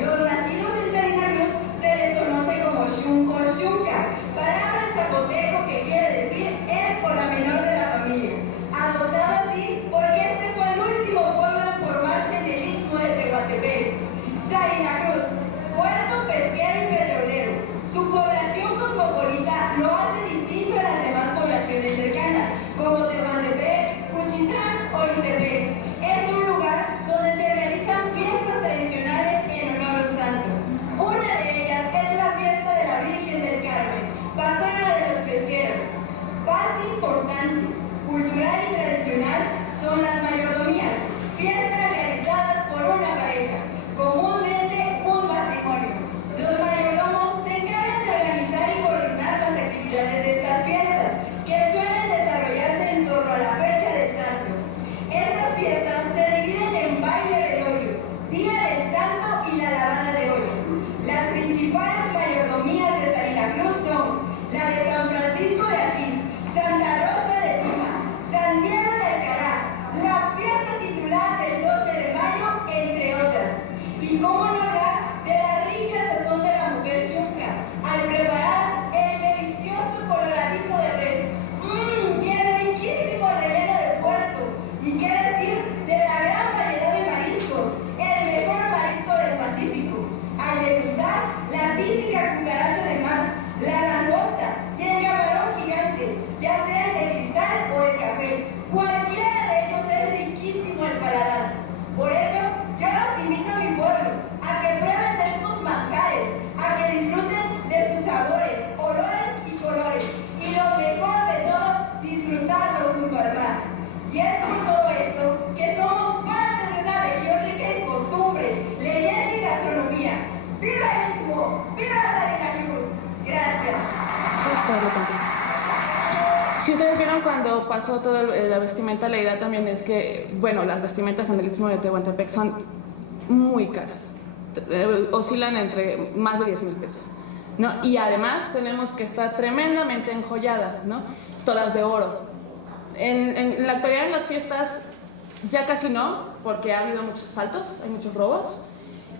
Los nacidos en Salina Cruz se les conoce como Xunco o Xunca, palabra en zapoteco que quiere decir él o la menor de la familia, adoptado así porque este fue el último pueblo en formarse en el Istmo de Tehuantepec. Salina Cruz, puerto pesquero y petrolero. Su población cosmopolita lo hace distinto a las demás poblaciones cercanas, como Tehuantepec, Juchitán o Ixtepec. Es un lugar donde se realizan fiestas tradicionales en honor a un santo. Una de ellas es la fiesta de la Virgen del Carmen, patrona de los pesqueros. Parte importante, cultural y tradicional son las mayordomías, fiestas realizadas por una pareja, comúnmente un matrimonio. Los mayordomos se encargan de organizar y coordinar las actividades de estas fiestas, que suelen desarrollarse en torno a la fecha del santo. Estas fiestas se dividen en baile velorio, día del santo y la lavada de olla. Las principales mayordomías de Salina Cruz son la de San Francisco de Asís, Santa Rosa de Lima, San Diego de Alcalá, la fiesta titular del 12 de mayo, entre otras. Y cómo no hablar de la rica sazón de la mujer Xunca al preparar el delicioso coloradito de res. Y el riquísimo relleno de puerco. Y qué decir de la gran variedad de mariscos, el mejor marisco del Pacífico. Al degustar la típica cucaracha de mar, la langosta y el camarón gigante, ya sea el de cristal o el café. Cualquiera de ellos es riquísimo al paladar. Por eso, yo los invito a mi pueblo a que prueben de estos manjares, a que disfruten de sus sabores, olores y colores. Y lo mejor de todo, disfrutarlo junto al mar. Y es por todo esto que somos parte de una región rica en costumbres, leyenda y gastronomía. ¡Viva el Istmo! ¡Viva Salina Cruz! Gracias. Si ustedes vieron cuando pasó toda la vestimenta, la idea también es que, bueno, las vestimentas en el Istmo de Tehuantepec son muy caras. Oscilan entre más de 10,000 pesos, ¿no? Y además tenemos que estar tremendamente enjollada, ¿no? Todas de oro. En la actualidad, en las fiestas Ya casi no, porque ha habido muchos asaltos, hay muchos robos,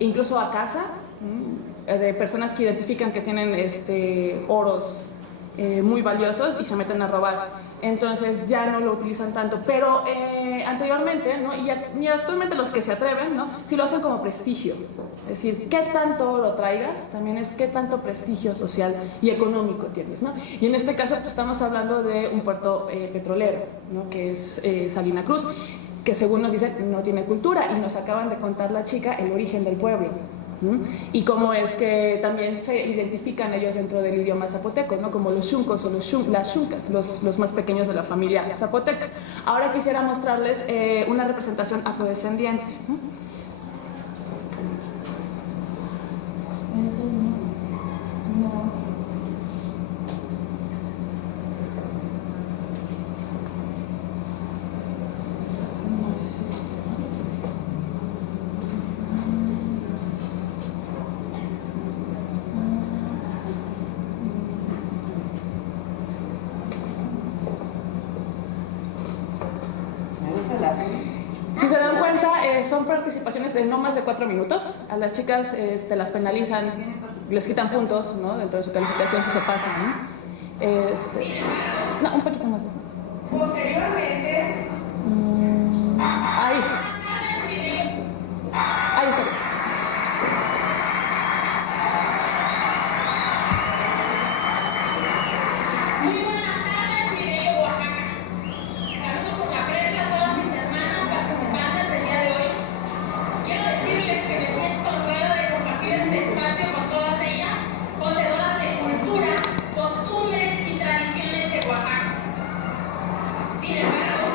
incluso a casa, de personas que identifican que tienen oros muy valiosos y se meten a robar. Entonces ya no lo utilizan tanto, pero anteriormente, ¿no? y actualmente los que se atreven, ¿no? Sí lo hacen como prestigio. Es decir, qué tanto oro traigas, también es qué tanto prestigio social y económico tienes, ¿no? Y en este caso pues, estamos hablando de un puerto petrolero, ¿no? Que es Salina Cruz, que según nos dicen no tiene cultura, y nos acaban de contar la chica el origen del pueblo. Y cómo es que también se identifican ellos dentro del idioma zapoteco, ¿no? Como los chuncos o las chuncas, los más pequeños de la familia zapoteca. Ahora quisiera mostrarles una representación afrodescendiente. Si se dan cuenta, son participaciones de no más de 4 minutos. A las chicas las penalizan, les quitan puntos, ¿no? Dentro de su calificación si se pasan, ¿no? No, un poquito más. Posteriormente, Ahí. Ahí está. muy buenas tardes, mi bello Oaxaca. Saludo con aprecio a todas mis hermanas participantes del día de hoy. Quiero decirles que me siento honrada de compartir este espacio con todas ellas, poseedoras de cultura, costumbres y tradiciones de Oaxaca. Sin embargo,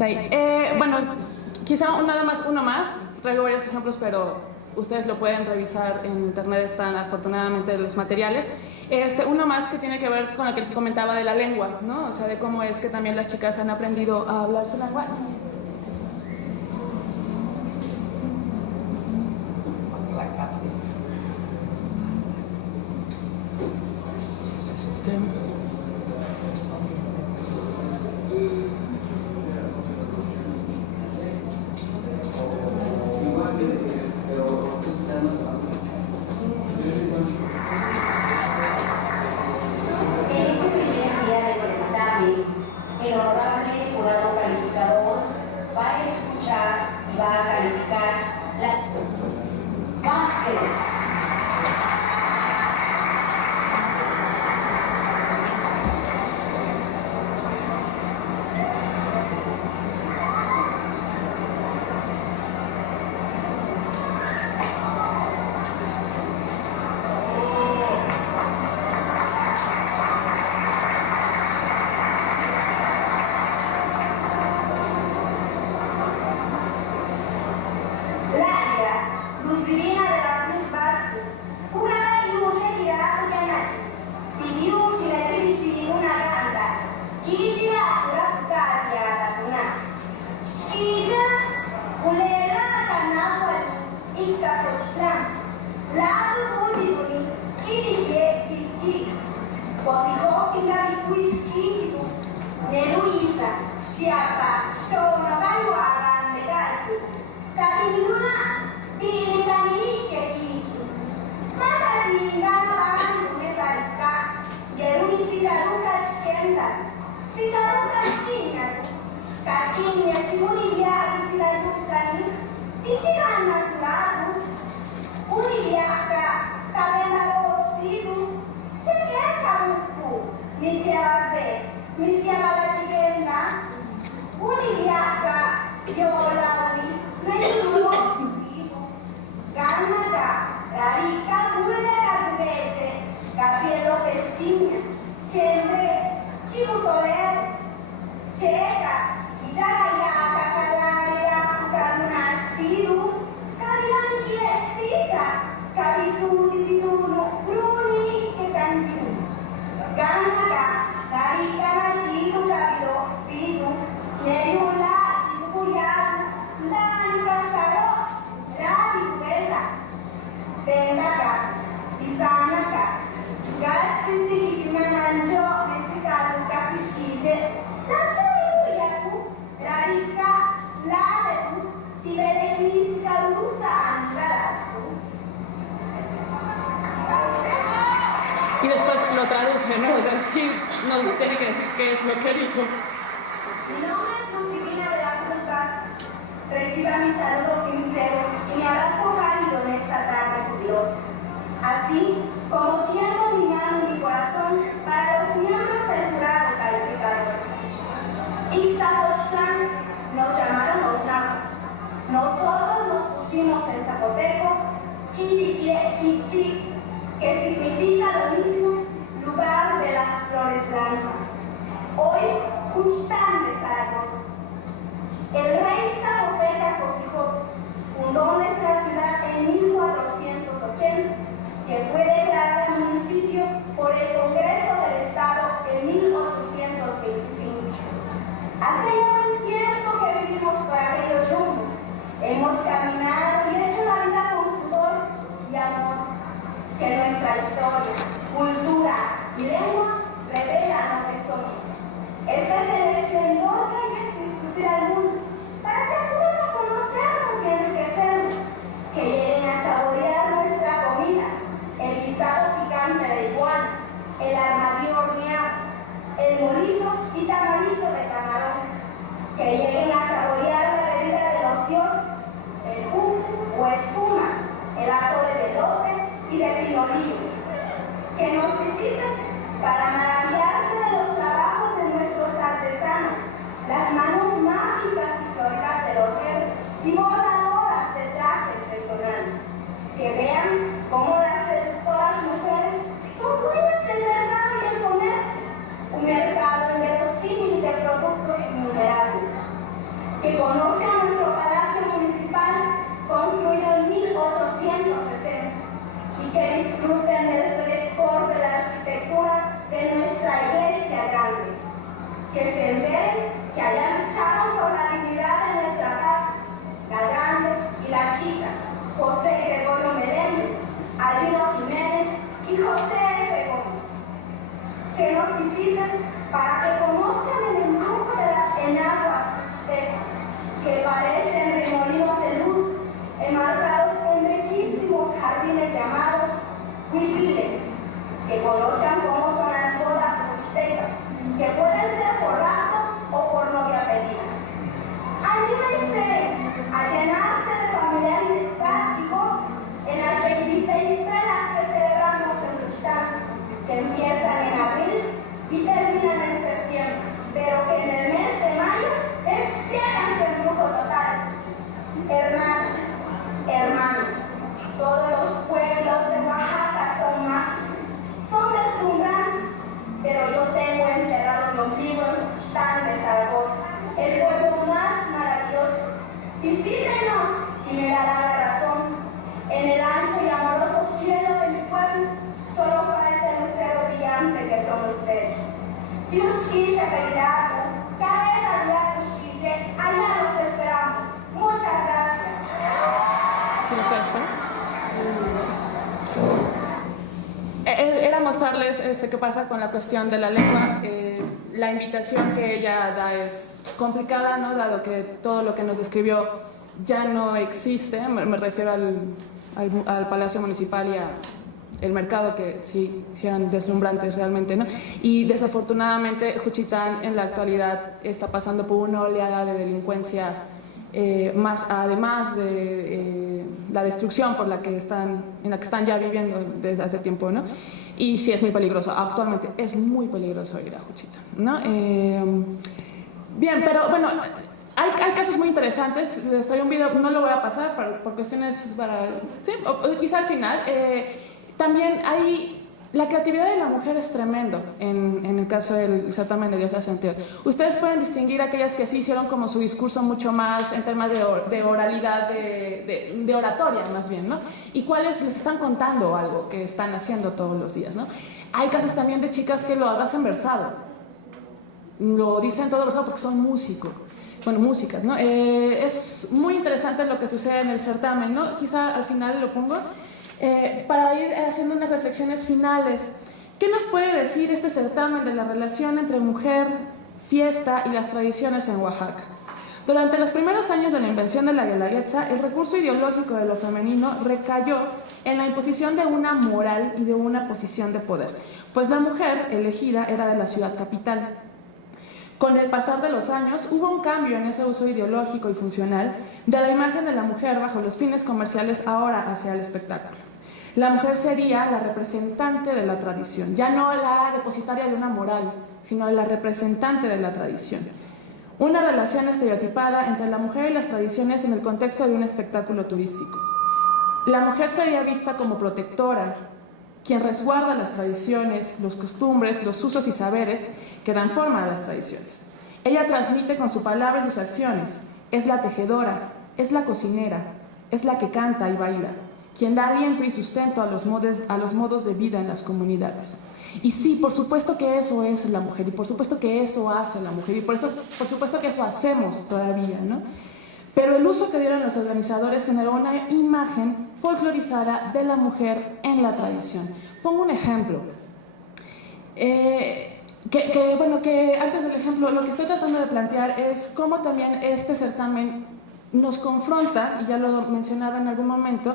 Hasta ahí. Bueno, quizá nada más uno más. Traigo varios ejemplos, pero ustedes lo pueden revisar en internet, están afortunadamente los materiales. Uno más que tiene que ver con lo que les comentaba de la lengua, ¿no? O sea, de cómo es que también las chicas han aprendido a hablar su lengua. Y después lo traduce, ¿no? O sea, sí, nos tiene que decir qué es lo que dijo. Mi nombre es Josefina de la Cruz Vázquez. Reciba mi saludo sincero y mi abrazo cálido en esta tarde jubilosa. Así como tiendo mi mano y mi corazón para los miembros del jurado calificador. Ixtazochtlán nos llamaron los náhuatl. Nosotros nos pusimos en zapoteco Quichiquichi, que significa lo mismo, lugar de las flores blancas. Hoy, Juchitán de Zaragoza. El rey zapoteca Cosijó fundó nuestra ciudad en 1480, que fue declarada municipio por el Congreso del Estado en 1825. Hace ya un tiempo que vivimos por aquellos rumbos. Hemos caminado y hecho la vida con sudor y amor. Que nuestra historia, cultura y lengua revelan lo que somos. Este es el esplendor que hay que discutir al mundo, para que puedan conocernos y enriquecernos, que lleguen a saborear nuestra comida, el guisado picante de iguana, el armadillo horneado, el molito y tamalito de camarón, que lleguen a saborear la bebida de los dioses, el punto o espuma, el atole de elote y de pinolillo, que nos visiten para maravillarse de los trabajos de nuestros artesanos, las manos mágicas y floreras del hotel y bordadoras de trajes regionales, que vean cómo las seductoras mujeres son dueñas del mercado y el comercio, un mercado inverosímil de productos innumerables, visiten para que conozcan el embrujo de las enaguas mixtecas, que parecen remolinos de luz enmarcados en bellísimos jardines llamados huipiles, que conozcan cómo son las bodas mixtecas, que pueden ser por rapto o por novia pedida. Anímense a llenarse de familiares prácticos en las 26 velas que celebramos en Ruchtán, que empiezan en abril y terminan en septiembre, pero que en el mes de mayo despiertan su embrujo total. Hermanos, todos los pueblos de Oaxaca son mágicos, son deslumbrantes, pero yo tengo enterrado mi ombligo en Ruchtán de Zaragoza, el pueblo más maravilloso. Visítenos y me darán la razón. En el ancho y amoroso cielo de mi pueblo solo falta el lucero brillante que son ustedes. Dios Kisha Pedirado, cabeza de la Kushkiche, allá los esperamos. Muchas gracias. ¿Sí lo puedes poner? Era mostrarles qué pasa con la cuestión de la lengua. La invitación que ella da es complicada, ¿no? Dado que todo lo que nos describió ya no existe. Me refiero al Palacio Municipal y al mercado, que sí eran deslumbrantes realmente, ¿no? Y desafortunadamente Juchitán en la actualidad está pasando por una oleada de delincuencia, además de la destrucción en la que están ya viviendo desde hace tiempo, ¿no? Y sí es muy peligroso, actualmente es muy peligroso ir a Juchitán, ¿no? Bien, pero bueno, hay casos muy interesantes. Les traigo un video, no lo voy a pasar por cuestiones sí, o quizá al final. También la creatividad de la mujer es tremendo en el caso del certamen de Diosas Santiago. Ustedes pueden distinguir aquellas que sí hicieron como su discurso mucho más en temas de oralidad, de oratoria más bien, ¿no? Y cuáles les están contando algo que están haciendo todos los días, ¿no? Hay casos también de chicas que lo hacen versado. Lo dicen todo versado porque son músicos. Bueno, músicas, ¿no? Es muy interesante lo que sucede en el certamen, ¿no? Quizá al final lo pongo. Para ir haciendo unas reflexiones finales, ¿qué nos puede decir este certamen de la relación entre mujer, fiesta y las tradiciones en Oaxaca? Durante los primeros años de la invención de la Guelaguetza, el recurso ideológico de lo femenino recayó en la imposición de una moral y de una posición de poder, pues la mujer elegida era de la ciudad capital. Con el pasar de los años, hubo un cambio en ese uso ideológico y funcional de la imagen de la mujer bajo los fines comerciales ahora hacia el espectáculo. La mujer sería la representante de la tradición, ya no la depositaria de una moral, sino la representante de la tradición. Una relación estereotipada entre la mujer y las tradiciones en el contexto de un espectáculo turístico. La mujer sería vista como protectora, quien resguarda las tradiciones, los costumbres, los usos y saberes que dan forma a las tradiciones. Ella transmite con su palabra y sus acciones, es la tejedora, es la cocinera, es la que canta y baila, quien da aliento y sustento a los modos de vida en las comunidades. Y sí, por supuesto que eso es la mujer, y por supuesto que eso hace la mujer, y por supuesto que eso hacemos todavía, ¿no? Pero el uso que dieron los organizadores generó una imagen folclorizada de la mujer en la tradición. Pongo un ejemplo. Que antes del ejemplo, lo que estoy tratando de plantear es cómo también este certamen nos confronta, y ya lo mencionaba en algún momento,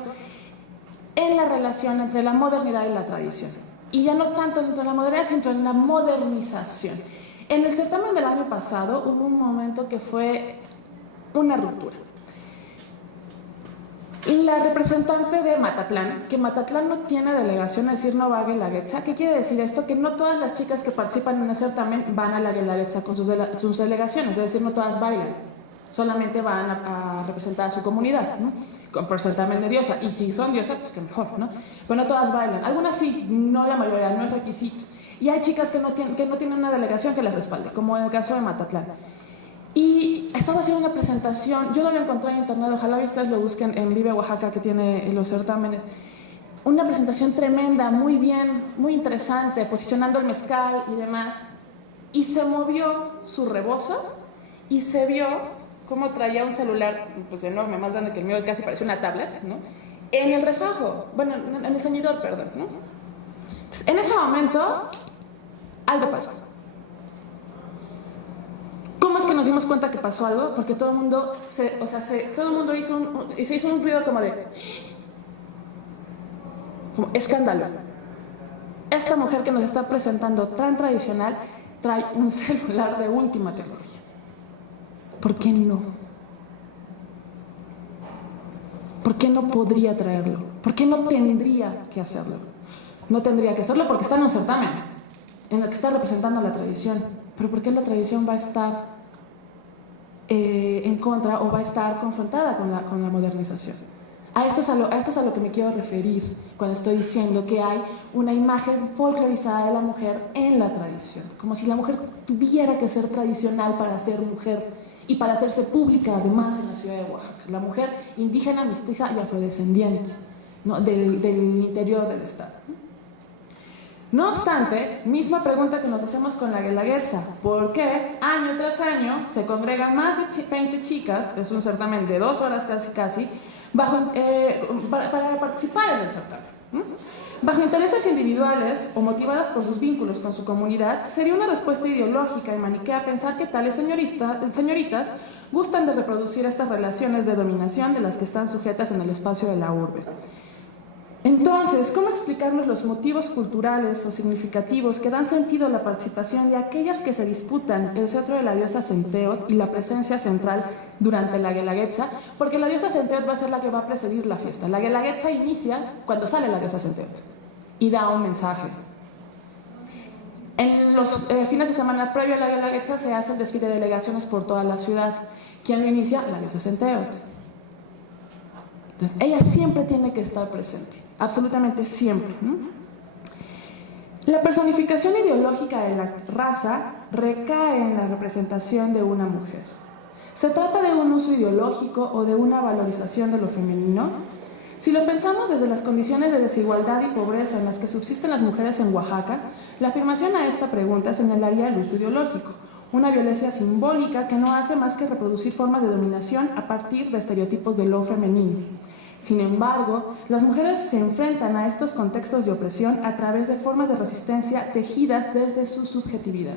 en la relación entre la modernidad y la tradición. Y ya no tanto entre la modernidad, sino en la modernización. En el certamen del año pasado hubo un momento que fue una ruptura. La representante de Matatlán, que Matatlán no tiene delegación, es decir, no va a Guelaguetza. ¿Qué quiere decir esto? Que no todas las chicas que participan en el certamen van a la Guelaguetza con sus delegaciones, es decir, no todas bailan, solamente van a representar a su comunidad, ¿no? Por certamen de diosa, y si son diosas, pues que mejor, ¿no? Pero no todas bailan, algunas sí, no la mayoría, no es requisito. Y hay chicas que no tienen una delegación que las respalde, como en el caso de Matatlán. Y estaba haciendo una presentación, yo no lo encontré en internet, ojalá ustedes lo busquen en Vive Oaxaca, que tiene los certámenes. Una presentación tremenda, muy bien, muy interesante, posicionando el mezcal y demás. Y se movió su rebozo y se vio cómo traía un celular pues enorme, más grande que el mío, casi parecía una tablet, ¿no? En el refajo, bueno, en el ceñidor, perdón, ¿no? Entonces, en ese momento algo pasó. ¿Cómo es que nos dimos cuenta que pasó algo? Porque todo el mundo hizo un ruido como escándalo. Esta mujer que nos está presentando tan tradicional trae un celular de última tecnología. ¿Por qué no? ¿Por qué no podría traerlo? ¿Por qué no tendría que hacerlo? No tendría que hacerlo porque está en un certamen en el que está representando la tradición. Pero ¿por qué la tradición va a estar en contra o va a estar confrontada con la modernización? Esto es a lo que me quiero referir cuando estoy diciendo que hay una imagen folclorizada de la mujer en la tradición. Como si la mujer tuviera que ser tradicional para ser mujer y para hacerse pública además en la ciudad de Oaxaca. La mujer indígena, mestiza y afrodescendiente, ¿no? del interior del estado. No obstante, misma pregunta que nos hacemos con la Guelaguetza: ¿por qué año tras año se congregan más de 20 chicas, es un certamen de 2 horas casi, para participar en el certamen? Bajo intereses individuales o motivadas por sus vínculos con su comunidad, sería una respuesta ideológica y maniquea pensar que tales señoritas gustan de reproducir estas relaciones de dominación de las que están sujetas en el espacio de la urbe. Entonces, ¿cómo explicarnos los motivos culturales o significativos que dan sentido a la participación de aquellas que se disputan el cetro de la diosa Centeot y la presencia central durante la Guelaguetza? Porque la diosa Centeot va a ser la que va a presidir la fiesta. La Guelaguetza inicia cuando sale la diosa Centeot y da un mensaje. En los fines de semana previo a la Guelaguetza se hace el desfile de delegaciones por toda la ciudad. ¿Quién lo inicia? La diosa Centeot. Entonces, ella siempre tiene que estar presente. Absolutamente siempre. La personificación ideológica de la raza recae en la representación de una mujer. ¿Se trata de un uso ideológico o de una valorización de lo femenino? Si lo pensamos desde las condiciones de desigualdad y pobreza en las que subsisten las mujeres en Oaxaca, la afirmación a esta pregunta señalaría el uso ideológico, una violencia simbólica que no hace más que reproducir formas de dominación a partir de estereotipos de lo femenino. Sin embargo, las mujeres se enfrentan a estos contextos de opresión a través de formas de resistencia tejidas desde su subjetividad,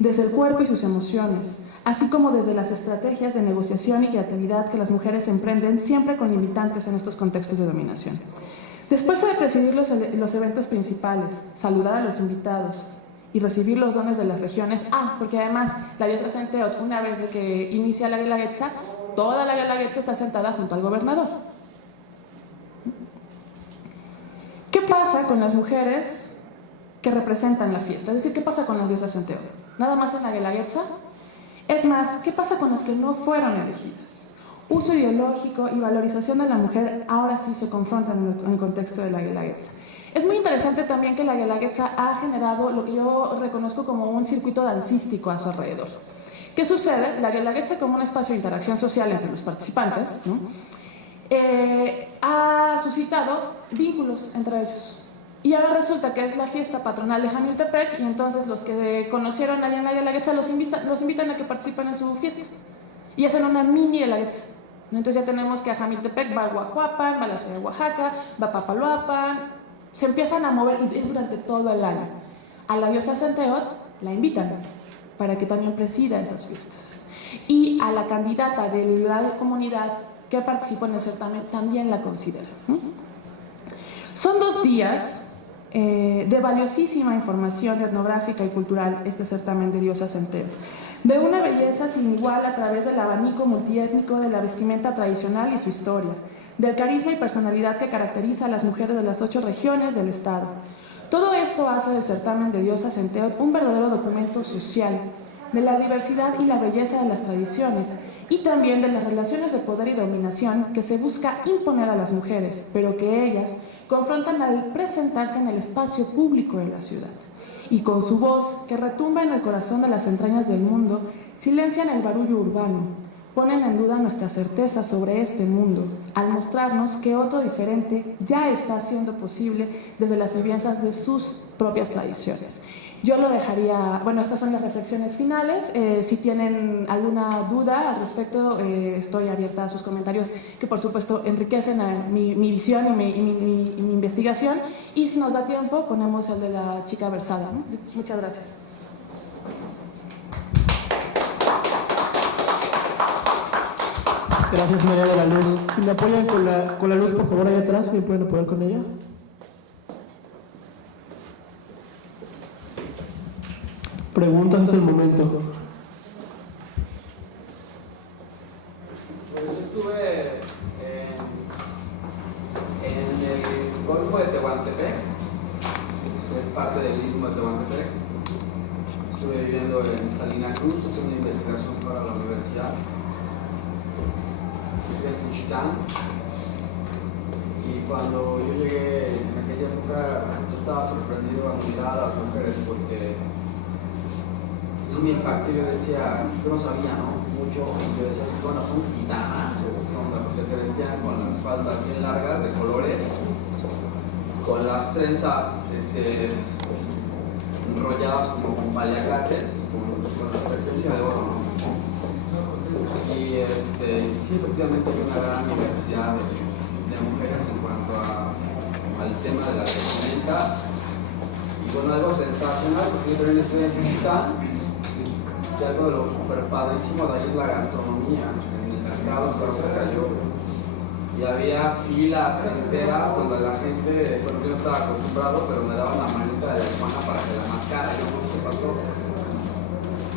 desde el cuerpo y sus emociones, así como desde las estrategias de negociación y creatividad que las mujeres emprenden siempre con limitantes en estos contextos de dominación. Después de presidir los eventos principales, saludar a los invitados y recibir los dones de las regiones, porque además la diosa Centeot, una vez de que inicia la Guelaguetza, toda la Guelaguetza está sentada junto al gobernador. ¿Qué pasa con las mujeres que representan la fiesta? Es decir, ¿qué pasa con las diosas Centeot? ¿Nada más en la Guelaguetza? Es más, ¿qué pasa con las que no fueron elegidas? Uso ideológico y valorización de la mujer ahora sí se confrontan en el contexto de la Guelaguetza. Es muy interesante también que la Guelaguetza ha generado lo que yo reconozco como un circuito dancístico a su alrededor. ¿Qué sucede? La Guelaguetza, como un espacio de interacción social entre los participantes, ¿no? Ha suscitado vínculos entre ellos. Y ahora resulta que es la fiesta patronal de Jamiltepec y entonces los que conocieron allá en la Guelaguetza los invitan a que participen en su fiesta. Y hacen una mini Guelaguetza. Entonces ya tenemos que a Jamiltepec va a Guajuapan, va a la ciudad de Oaxaca, va a Papaloapan. Se empiezan a mover y es durante todo el año. A la diosa Centeot la invitan para que también presida esas fiestas. Y a la candidata de la comunidad que participó en el certamen también la considera. Son 2 días de valiosísima información etnográfica y cultural este certamen de diosas Centeot, de una belleza sin igual a través del abanico multiétnico de la vestimenta tradicional y su historia, del carisma y personalidad que caracteriza a las mujeres de las 8 regiones del estado. Todo esto hace del certamen de diosas Centeot un verdadero documento social, de la diversidad y la belleza de las tradiciones, y también de las relaciones de poder y dominación que se busca imponer a las mujeres, pero que ellas confrontan al presentarse en el espacio público de la ciudad. Y con su voz, que retumba en el corazón de las entrañas del mundo, silencian el barullo urbano, ponen en duda nuestra certeza sobre este mundo, al mostrarnos que otro diferente ya está siendo posible desde las vivencias de sus propias tradiciones. Yo lo dejaría, bueno, estas son las reflexiones finales. Si tienen alguna duda al respecto, estoy abierta a sus comentarios, que por supuesto enriquecen a mi visión y mi investigación. Y si nos da tiempo, ponemos el de la chica versada, ¿no? Muchas gracias. Gracias, María de la Luz. Si me apoyan con la luz, por favor, ahí atrás, ¿me pueden apoyar con ella? Preguntas, es el momento. Pues yo estuve en el Golfo de Tehuantepec, que es parte del Istmo de Tehuantepec. Estuve viviendo en Salina Cruz, haciendo una investigación para la universidad. Estuve en Juchitán. Y cuando yo llegué en aquella época, yo estaba sorprendido cuando miraba a las mujeres porque sí me impactó. Yo decía, yo no sabía, ¿no? Mucho. Yo decía, bueno, son gitanas, porque se vestían con las faldas bien largas de colores, con las trenzas enrolladas como con paliacates, con la presencia de oro, ¿no? Y sí, efectivamente hay una gran diversidad de mujeres en cuanto al tema de la vestimenta. Y bueno, algo sensacional, porque yo también estoy en Juchitán, y algo de lo súper padrísimo de ahí es la gastronomía. En el mercado se cayó y había filas enteras donde la gente, bueno, yo no estaba acostumbrado, pero me daban la manita de la iguana para que la mascara. Yo no sé qué pasó.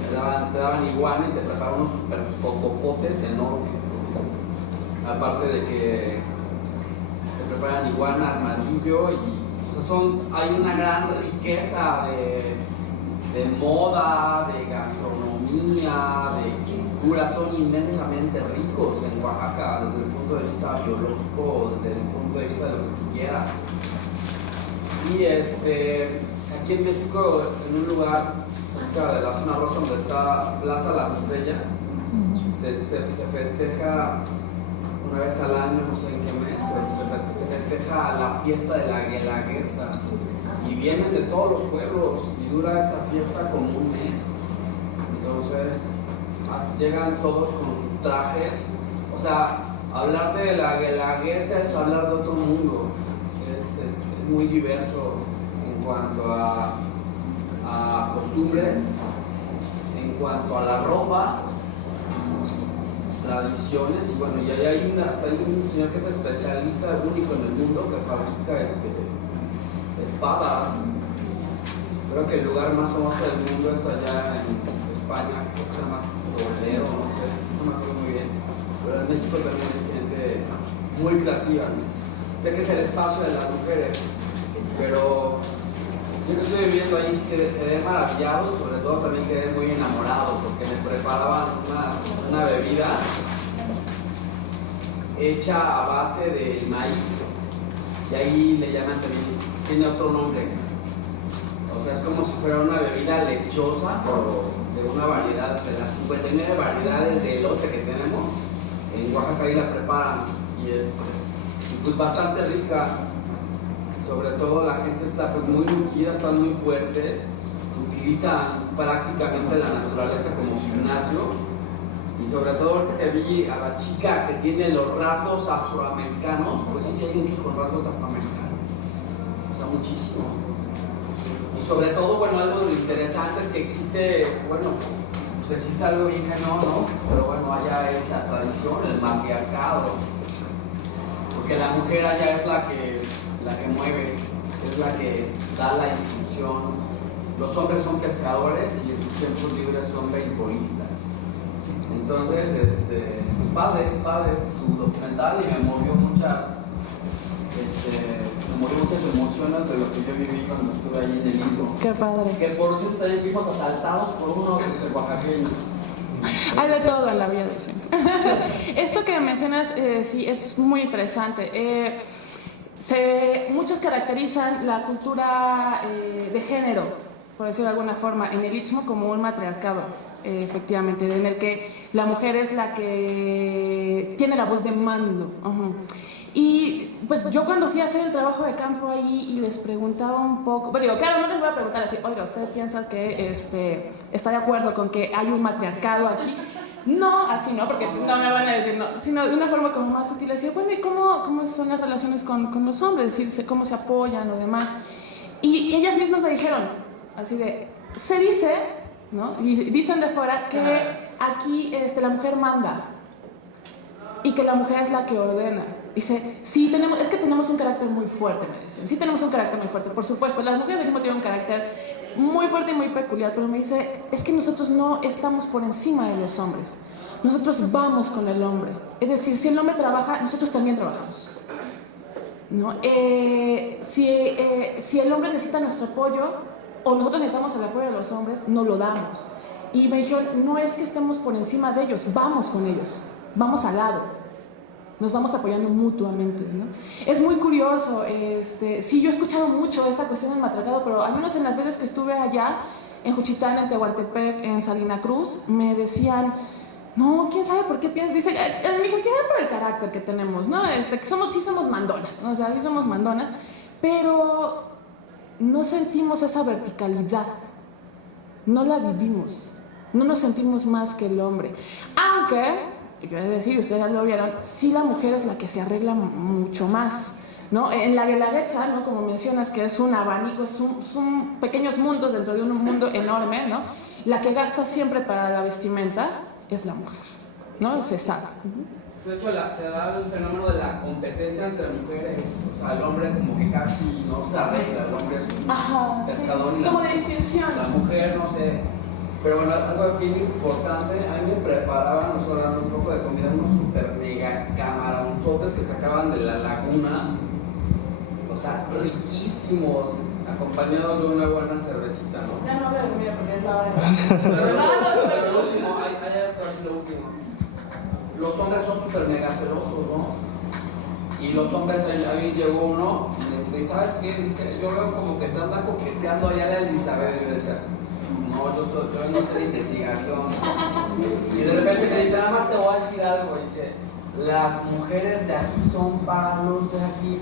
Te daban iguana y te preparaban unos super totopotes enormes. Aparte de que te preparan iguana, armadillo, y o sea, hay una gran riqueza de moda, de gastronomía, de cultura. Son inmensamente ricos en Oaxaca desde el punto de vista biológico, desde el punto de vista de lo que tú quieras. Y aquí en México, en un lugar cerca de la zona rosa donde está Plaza Las Estrellas, se festeja una vez al año, no sé en qué mes, pero se festeja la fiesta de la Guelaguetza. Y vienen de todos los pueblos y dura esa fiesta como un mes. Entonces llegan todos con sus trajes. O sea, hablar de la Guelaguetza es hablar de otro mundo. Es muy diverso en cuanto a costumbres, en cuanto a la ropa, tradiciones. Y bueno, y ahí hasta hay un señor que es especialista único en el mundo que fabrica espadas. Creo que el lugar más famoso del mundo es allá en España, creo que se llama Toledo, no sé, no me acuerdo muy bien. Pero en México también hay gente muy creativa. Sé que es el espacio de las mujeres, pero yo que estoy viviendo ahí sí quedé maravillado, sobre todo también quedé muy enamorado porque me preparaban una bebida hecha a base de maíz, y ahí le llaman también, tiene otro nombre. O sea, es como si fuera una bebida lechosa, pero de una variedad, de las 59 variedades de elote que tenemos, en Oaxaca ahí la preparan, y pues bastante rica. Sobre todo la gente está pues muy nutrida, están muy fuertes, utilizan prácticamente la naturaleza como gimnasio, y sobre todo que vi a la chica que tiene los rasgos afroamericanos, pues sí hay muchos con rasgos afroamericanos, o sea, muchísimo. Y sobre todo, bueno, algo de lo interesante es que existe, bueno, pues existe algo bien cañón, ¿no? Pero bueno, allá esta tradición, el matriarcado, porque la mujer allá es la que mueve, es la que da la instrucción. Los hombres son pescadores y en sus tiempos libres son beisbolistas. Entonces, padre tu documental, y me movió muchas emociones de lo que yo viví cuando estuve ahí en el Istmo. Qué padre. Que por cierto también fuimos asaltados por unos oaxaqueños. Hay de todo en la vida, dicen. Esto que mencionas, sí, es muy interesante. Muchos caracterizan la cultura de género, por decirlo de alguna forma, en el Istmo como un matriarcado, efectivamente, en el que la mujer es la que tiene la voz de mando. Y pues yo cuando fui a hacer el trabajo de campo ahí y les preguntaba un poco, pues digo, claro, no les voy a preguntar así, oiga, ¿usted piensa que está de acuerdo con que hay un matriarcado aquí? No, así no, porque no me van a decir no, sino de una forma como más sutil, decir, bueno, ¿y cómo son las relaciones con los hombres? Es decir, cómo se apoyan o demás. Y ellas mismas me dijeron, así de, se dice, ¿no? Dicen de fuera que aquí la mujer manda y que la mujer es la que ordena. Dice, sí, es que tenemos un carácter muy fuerte, me dicen. Sí tenemos un carácter muy fuerte, por supuesto. Las mujeres del equipo tienen un carácter muy fuerte y muy peculiar, pero me dice, es que nosotros no estamos por encima de los hombres. Nosotros vamos con el hombre. Es decir, si el hombre trabaja, nosotros también trabajamos, ¿no? Si el hombre necesita nuestro apoyo, o nosotros necesitamos el apoyo de los hombres, no lo damos. Y me dijeron, no es que estemos por encima de ellos, vamos con ellos, vamos al lado. Nos vamos apoyando mutuamente, ¿no? Es muy curioso, sí, yo he escuchado mucho esta cuestión del matriarcado, pero al menos en las veces que estuve allá, en Juchitán, en Tehuantepec, en Salina Cruz, me decían, no, quién sabe por qué piensas, dice, me dijo, ¿qué es por el carácter que tenemos, no? Que sí somos mandonas, ¿no? O sea, sí somos mandonas, pero no sentimos esa verticalidad, no la vivimos, no nos sentimos más que el hombre, aunque... Yo he de decir, ustedes ya lo vieron, sí la mujer es la que se arregla mucho más, ¿no? En la guelaguetza, ¿no? Como mencionas, que es un abanico, son pequeños mundos dentro de un mundo enorme, ¿no? La que gasta siempre para la vestimenta es la mujer, ¿no? Se sabe. De hecho, se da el fenómeno de la competencia entre mujeres, o sea, el hombre como que casi no se arregla, el hombre es un pescador, sí, y como de distinción. La mujer, no sé. Pero bueno, algo bien importante, a mí me preparaban, nos hablando un poco de comida, unos super mega camaronzotes que sacaban de la laguna, o sea, riquísimos, acompañados de una buena cervecita, ¿no? Ya no hablo de comida porque es la hora de... Pero lo último, lo último. Los hombres son super mega celosos, ¿no? Y los hombres, ahí llegó uno y le dice, ¿sabes qué? Dice, yo veo como que te andan coqueteando allá a la Elizabeth, y yo decía, no, yo no sé de investigación. Y de repente me dice, nada más te voy a decir algo. Dice, las mujeres de aquí son para los de aquí.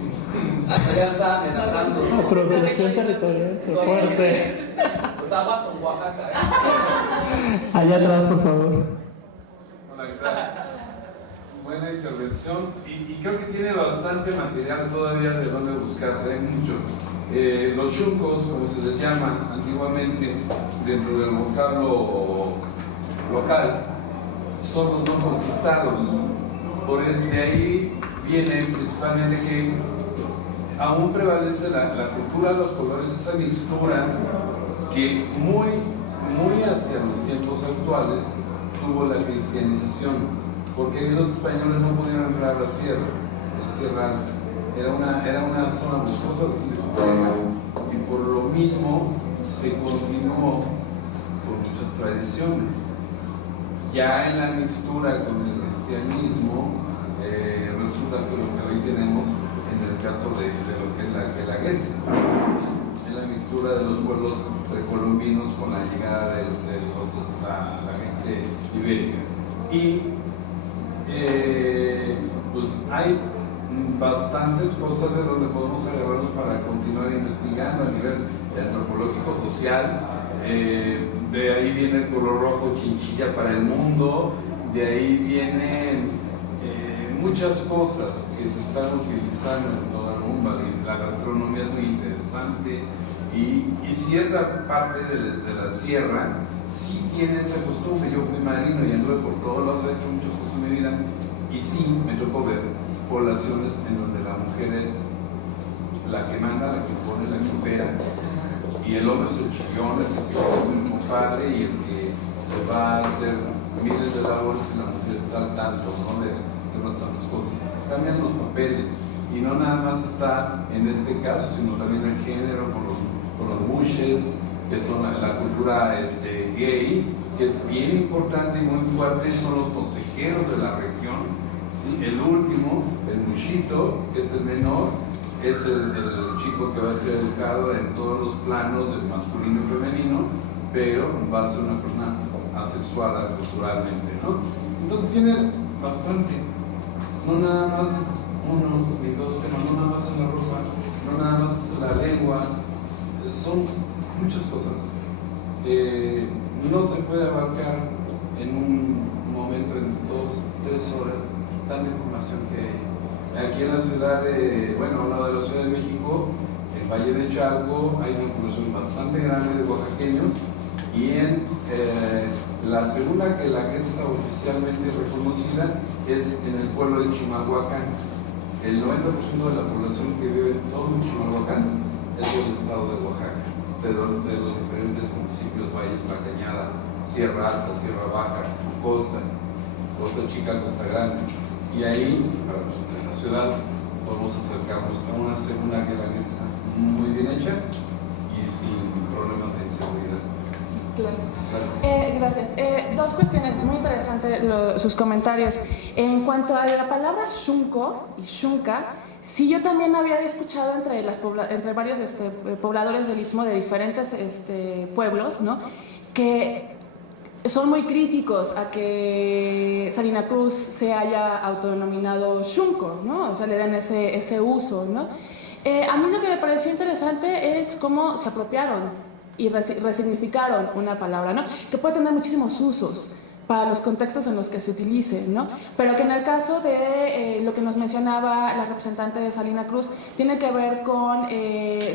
O sea, ya está amenazando. Apropiación territorial, qué fuerte. Pues aguas con Oaxaca. Allá atrás, por favor. Hola, ¿qué tal? Buena intervención. Y creo que tiene bastante material todavía de dónde buscarse. Hay mucho. Los chuncos, como se les llama antiguamente dentro del vocablo local, son los no conquistados. Por eso de ahí viene principalmente que aún prevalece la cultura de los colores, esa mixtura que muy hacia los tiempos actuales tuvo la cristianización, porque los españoles no pudieron entrar a la Sierra Alta, era una zona boscosa y por lo mismo se continuó por muchas tradiciones. Ya en la mixtura con el cristianismo, resulta que lo que hoy tenemos en el caso de lo que es la guelaguetza, en la mixtura de los pueblos precolombinos con la llegada de la gente ibérica. Y pues hay bastantes cosas de donde podemos agarrarnos para continuar investigando a nivel antropológico, social. De ahí viene el color rojo chinchilla para el mundo, de ahí vienen muchas cosas que se están utilizando en toda la rumba. La gastronomía es muy interesante y cierta parte de la sierra sí tiene esa costumbre. Yo fui marino y anduve por todos lados, he hecho muchas cosas en mi vida y sí me tocó ver poblaciones en donde la mujer es la que manda, la que pone, la que opera, y el hombre es el chillón, el que se va muy compadre y el que se va a hacer miles de labores y la mujer está al tanto, ¿no? de bastantes cosas. Cambian los papeles y no nada más está en este caso, sino también el género con los mushes, que son la cultura gay, que es bien importante y muy fuerte, son los consejeros de la región. El último, el muchito, que es el menor, es el chico que va a ser educado en todos los planos del masculino y femenino, pero va a ser una persona asexuada culturalmente, ¿no? Entonces tiene bastante, no nada más es uno, ni dos temas, no nada más en la ropa, no nada más la lengua, son muchas cosas. No se puede abarcar en un momento, en 2, 3 horas, tanta información que hay. Aquí en la ciudad bueno, hablando de la Ciudad de México, en Valle de Chalco hay una población bastante grande de oaxaqueños, y en la segunda que la que está oficialmente reconocida es en el pueblo de Chimalhuacán. El 90% de la población que vive en todo Chimalhuacán es del estado de Oaxaca, de los diferentes municipios, Valles, La Cañada, Sierra Alta, Sierra Baja, Costa Chica, Costa Grande. Y ahí, en la ciudad, podemos acercarnos a una segunda que la que está muy bien hecha y sin problemas de inseguridad. Claro. Gracias. Dos cuestiones muy interesantes sus comentarios. En cuanto a la palabra xunco y xunca, sí, yo también había escuchado entre varios pobladores del Istmo de diferentes pueblos, ¿no?, que son muy críticos a que Salina Cruz se haya autodenominado xunco, ¿no? O sea, le den ese uso, ¿no? A mí lo que me pareció interesante es cómo se apropiaron y resignificaron una palabra, ¿no?, que puede tener muchísimos usos para los contextos en los que se utilice, ¿no? Pero que en el caso de lo que nos mencionaba la representante de Salina Cruz, tiene que ver con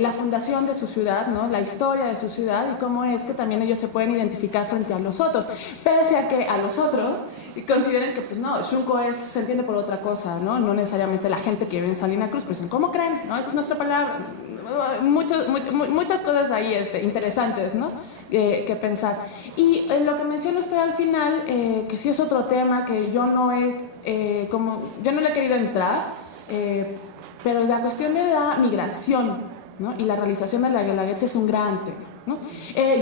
la fundación de su ciudad, ¿no?, la historia de su ciudad, y cómo es que también ellos se pueden identificar frente a los otros, pese a que a los otros consideren que, pues no, xunco se entiende por otra cosa, ¿no? No necesariamente la gente que vive en Salina Cruz, pues ¿cómo creen? ¿No? Esa es nuestra palabra. Muchas cosas ahí interesantes, ¿no?, que pensar. Y lo que menciona usted al final, que sí es otro tema que yo no le he querido entrar, pero la cuestión de la migración, ¿no?, y la realización de la Guelaguetza es un gran tema, ¿no?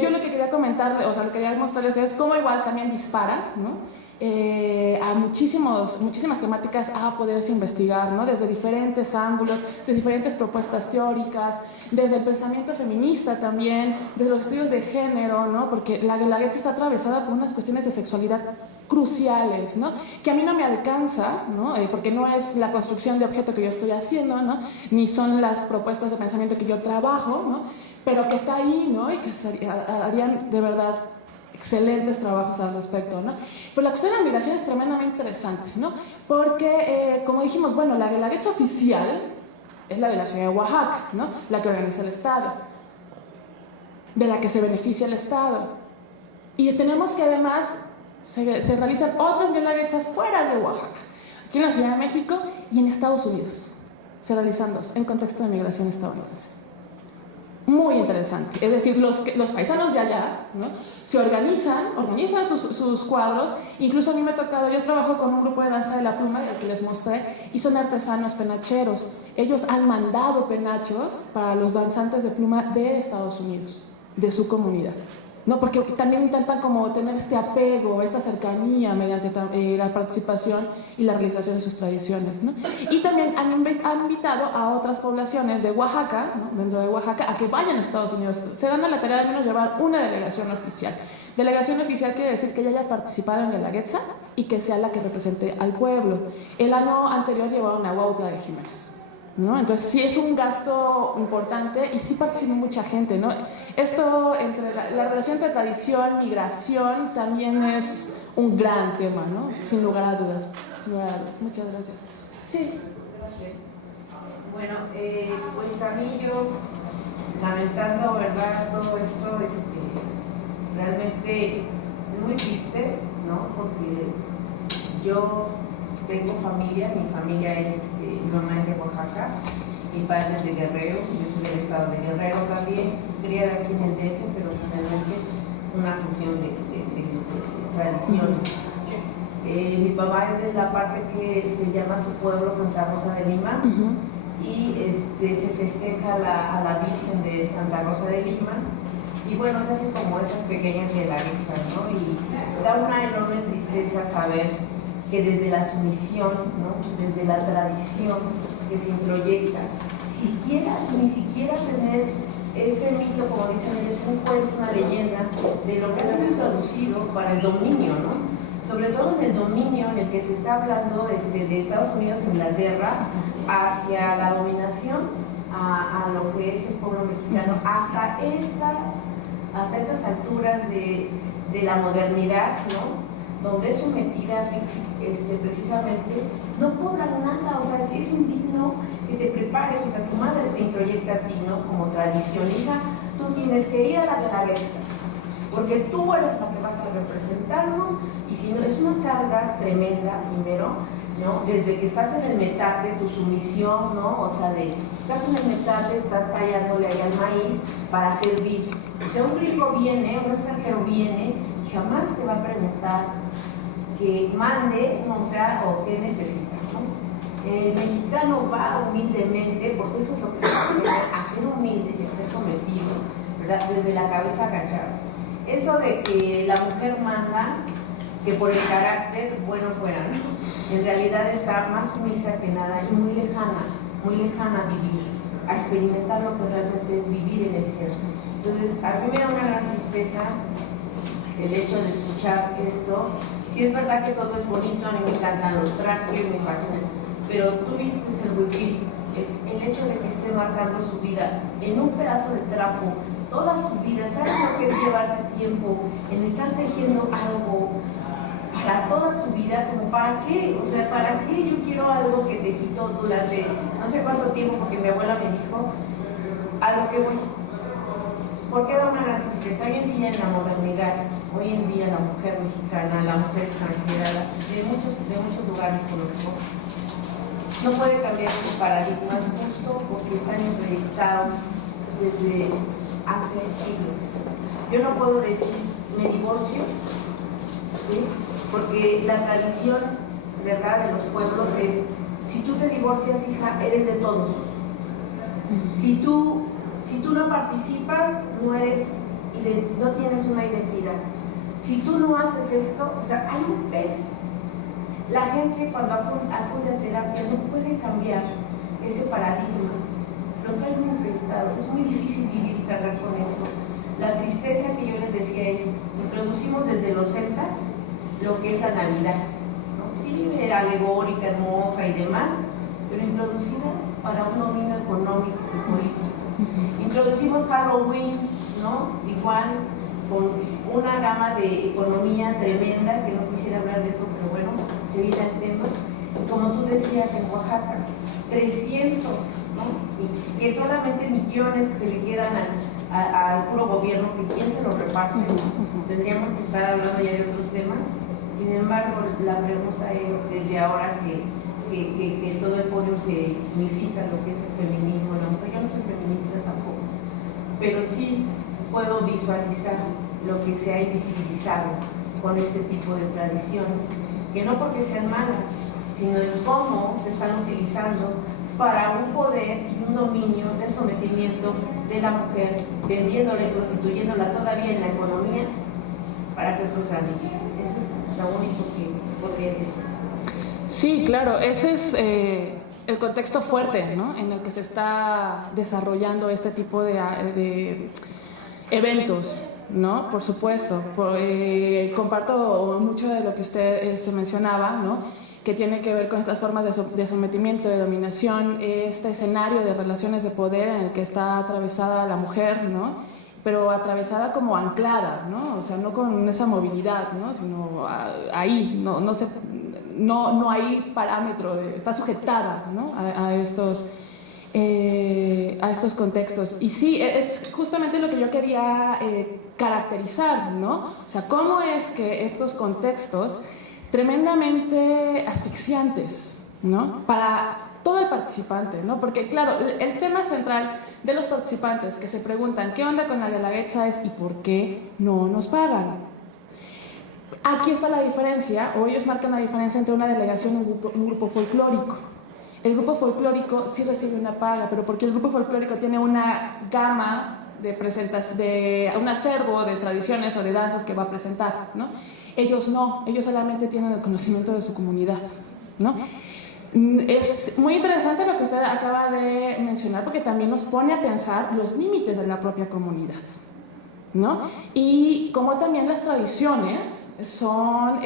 Yo lo que quería comentar, o sea, lo que quería mostrarles es cómo igual también dispara, ¿no?, a muchísimas temáticas a poderse investigar, ¿no?, desde diferentes ángulos, desde diferentes propuestas teóricas, desde el pensamiento feminista también, desde los estudios de género, ¿no?, porque la Guelaguetza está atravesada por unas cuestiones de sexualidad cruciales, ¿no?, que a mí no me alcanza, ¿no?, porque no es la construcción de objeto que yo estoy haciendo, ¿no?, ni son las propuestas de pensamiento que yo trabajo, ¿no?, pero que está ahí, ¿no?, y que harían de verdad excelentes trabajos al respecto, ¿no? Pues la cuestión de la migración es tremendamente interesante, ¿no?, porque, como dijimos, bueno, la Guelaguetza oficial es la de la ciudad de Oaxaca, ¿no?, la que organiza el Estado, de la que se beneficia el Estado. Y tenemos que además se realizan otras Guelaguetzas fuera de Oaxaca, aquí en la Ciudad de México y en Estados Unidos. Se realizan dos en contexto de migración estadounidense. Muy interesante. Es decir, los paisanos de allá, ¿no?, se organizan sus cuadros. Incluso a mí me ha tocado, yo trabajo con un grupo de danza de la pluma, el que les mostré, y son artesanos penacheros. Ellos han mandado penachos para los danzantes de pluma de Estados Unidos, de su comunidad, ¿no?, porque también intentan como tener este apego, esta cercanía mediante la participación y la realización de sus tradiciones, ¿no? Y también han invitado a otras poblaciones de Oaxaca, ¿no?, dentro de Oaxaca, a que vayan a Estados Unidos. Se dan a la tarea de menos llevar una delegación oficial. Delegación oficial quiere decir que ella haya participado en Guelaguetza y que sea la que represente al pueblo. El año anterior llevaron a Huautla de Jiménez, ¿no? Entonces sí es un gasto importante y sí participa mucha gente, ¿no? Esto, entre la relación entre tradición, migración, también es un gran tema, ¿no?, sin lugar a dudas. Muchas gracias. Sí. Gracias. Bueno, pues a mí yo, lamentando, ¿verdad?, todo esto, realmente muy triste, ¿no?, porque yo tengo familia, mi familia es, mi mamá es de Oaxaca, mi padre es de Guerrero, yo soy del estado de Guerrero también, criada aquí en el DF, pero finalmente una fusión de tradiciones. Mi papá es de la parte que se llama su pueblo Santa Rosa de Lima, y se festeja a la Virgen de Santa Rosa de Lima, y bueno, se hacen como esas pequeñas Guelaguetzas, ¿no? Y da una enorme tristeza saber que desde la sumisión, ¿no?, desde la tradición que se introyecta, ni siquiera tener ese mito, como dicen ellos, un cuento, una leyenda de lo que ha sido introducido para el dominio, ¿no? sobre todo en el dominio en el que se está hablando de Estados Unidos e Inglaterra hacia la dominación a lo que es el pueblo mexicano, hasta estas alturas de la modernidad, ¿no? Donde es sometida precisamente, no cobran nada, o sea, es indigno que te prepares, o sea, tu madre te introyecta a ti, ¿no? Como tradición, hija, tú tienes que ir a la Guelaguetza, porque tú eres la que vas a representarnos, y si no, es una carga tremenda, primero, ¿no? Desde que estás en el metate, tu sumisión, ¿no? O sea, estás en el metate, estás tallándole ahí al maíz para servir. O sea, un gringo viene, un extranjero viene, y jamás te va a preguntar que mande, o sea, o qué necesita, ¿no? El mexicano va humildemente, porque eso es lo que se hace, a ser humilde y a ser sometido, ¿verdad? Desde la cabeza agachada. Eso de que la mujer manda, que por el carácter, bueno fuera, ¿no? En realidad está más sumisa que nada y muy lejana a vivir, a experimentar lo que realmente es vivir en el cielo. Entonces, a mí me da una gran tristeza el hecho de escuchar esto. Sí es verdad que todo es bonito, a mí me encantan los trajes, me fascinan, pero tú viste el huipil, el hecho de que esté marcando su vida en un pedazo de trapo, toda su vida, ¿sabes lo que es llevarte tiempo en estar tejiendo algo para toda tu vida? Como ¿para qué? O sea, ¿para qué yo quiero algo que tejito durante no sé cuánto tiempo? Porque mi abuela me dijo, a lo que voy. Porque da una gran tristeza. Hoy en día en la modernidad, hoy en día la mujer mexicana, la mujer extranjera, de muchos lugares conozco, no puede cambiar sus paradigmas justo porque están proyectados desde hace siglos. Yo no puedo decir, me divorcio, ¿sí? Porque la tradición, ¿verdad?, de los pueblos es, si tú te divorcias, hija, eres de todos. Si tú no participas, no tienes una identidad. Si tú no haces esto, o sea, hay un peso. La gente cuando acude a terapia no puede cambiar ese paradigma. Lo trae muy enfrentado. Es muy difícil vivir y cargar con eso. La tristeza que yo les decía es, introducimos desde los celtas lo que es la Navidad, ¿no? Sí, alegórica, hermosa y demás, pero introducida para un dominio económico y político. Introducimos Halloween, ¿no? Igual, con una gama de economía tremenda, que no quisiera hablar de eso, pero bueno, se viene al tema. Y como tú decías, en Oaxaca, 300, ¿no? Y que solamente millones que se le quedan al puro gobierno, que quién se los reparte. Tendríamos que estar hablando ya de otros temas. Sin embargo, la pregunta es, desde ahora que todo el podio se significa lo que es el feminismo, la mujer, yo no soy feminista tampoco, pero sí puedo visualizar lo que se ha invisibilizado con este tipo de tradiciones, que no porque sean malas, sino en cómo se están utilizando para un poder y un dominio del sometimiento de la mujer, vendiéndola y prostituyéndola todavía en la economía para que otros ganen. Eso es lo único que podría decir. Sí, claro, ese es el contexto fuerte, ¿no?, en el que se está desarrollando este tipo de eventos, ¿no? Por supuesto. Comparto mucho de lo que usted mencionaba, ¿no?, que tiene que ver con estas formas de sometimiento, de dominación, este escenario de relaciones de poder en el que está atravesada la mujer, ¿no?, pero atravesada como anclada, ¿no? O sea, no con esa movilidad, ¿no?, sino ahí, no hay parámetro, está sujetada, ¿no?, a estos contextos. Y sí, es justamente lo que yo quería caracterizar, ¿no? O sea, cómo es que estos contextos tremendamente asfixiantes, ¿no?, para todo el participante, ¿no? Porque claro, el tema central de los participantes que se preguntan ¿qué onda con la Guelaguetza? Es ¿y por qué no nos pagan? Aquí está la diferencia, o ellos marcan la diferencia entre una delegación y un grupo folclórico. El grupo folclórico sí recibe una paga, pero porque el grupo folclórico tiene una gama de un acervo de tradiciones o de danzas que va a presentar, ¿no? Ellos no, ellos solamente tienen el conocimiento de su comunidad, ¿no? Es muy interesante lo que usted acaba de mencionar, porque también nos pone a pensar los límites de la propia comunidad, ¿no? Y como también las tradiciones son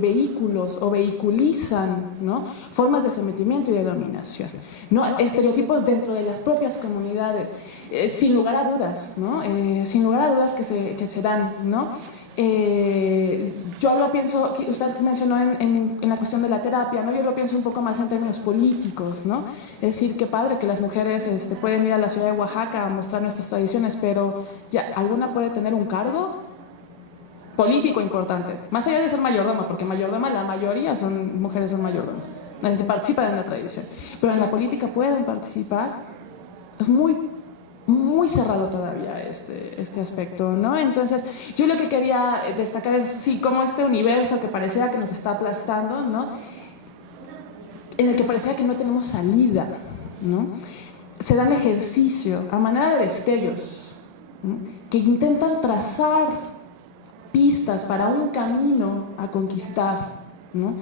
vehículos o vehiculizan, ¿no?, formas de sometimiento y de dominación, ¿no?, estereotipos dentro de las propias comunidades, sin lugar a dudas, ¿no?, sin lugar a dudas que se dan, ¿no? Yo lo pienso, usted mencionó en la cuestión de la terapia, ¿no? Yo lo pienso un poco más en términos políticos, ¿no? Es decir, qué padre que las mujeres pueden ir a la ciudad de Oaxaca a mostrar nuestras tradiciones, pero ya, ¿alguna puede tener un cargo político importante? Más allá de ser mayordoma, porque mayordoma la mayoría son mujeres, son mayordomas, se participan en la tradición, pero en la política pueden participar. Es muy cerrado todavía este aspecto, ¿no? Entonces, yo lo que quería destacar es, sí, como este universo que parecía que nos está aplastando, ¿no?, en el que parecía que no tenemos salida, ¿no?, se dan ejercicio a manera de destellos, ¿no?, que intentan trazar pistas para un camino a conquistar, ¿no?,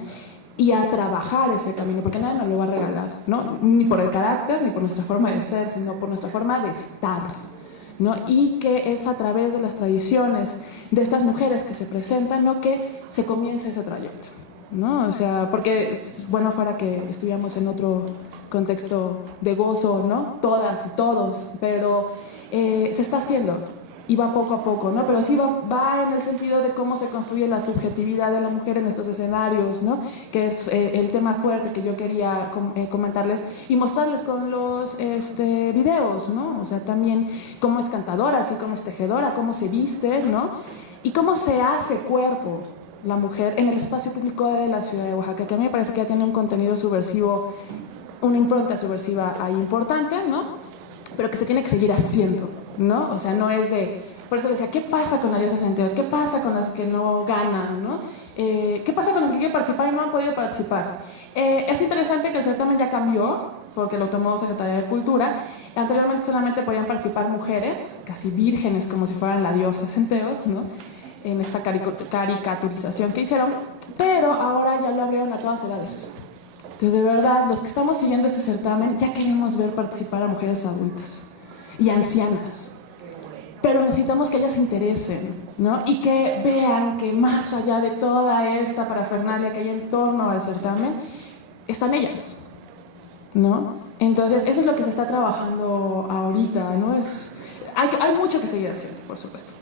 y a trabajar ese camino, porque nadie nos lo va a regalar, ¿no?, ni por el carácter, ni por nuestra forma de ser, sino por nuestra forma de estar, ¿no?, y que es a través de las tradiciones de estas mujeres que se presentan, ¿no?, que se comienza ese trayecto, ¿no? O sea, porque bueno fuera que estuviéramos en otro contexto de gozo, ¿no?, todas y todos, pero se está haciendo y va poco a poco, ¿no? Pero sí va en el sentido de cómo se construye la subjetividad de la mujer en estos escenarios, ¿no?, que es el tema fuerte que yo quería comentarles y mostrarles con los videos, ¿no? O sea, también cómo es cantadora, así como es tejedora, cómo se viste, ¿no?, y cómo se hace cuerpo la mujer en el espacio público de la ciudad de Oaxaca, que a mí me parece que ya tiene un contenido subversivo, una impronta subversiva ahí importante, ¿no?, pero que se tiene que seguir haciendo, ¿no? O sea, no es de... Por eso decía, ¿qué pasa con las diosas enteras? ¿Qué pasa con las que no ganan, ¿no? ¿Qué pasa con las que quieren participar y no han podido participar? Es interesante que el certamen ya cambió, porque lo tomó Secretaría de Cultura. Anteriormente solamente podían participar mujeres, casi vírgenes, como si fueran la diosa Centeos, ¿no?, en esta caricaturización que hicieron, pero ahora ya lo abrieron a todas edades. Entonces, de verdad, los que estamos siguiendo este certamen ya queremos ver participar a mujeres adultas y ancianas, pero necesitamos que ellas se interesen, ¿no?, y que vean que más allá de toda esta parafernalia que hay en torno al certamen, están ellas, ¿no? Entonces, eso es lo que se está trabajando ahorita, ¿no? Hay mucho que seguir haciendo, por supuesto.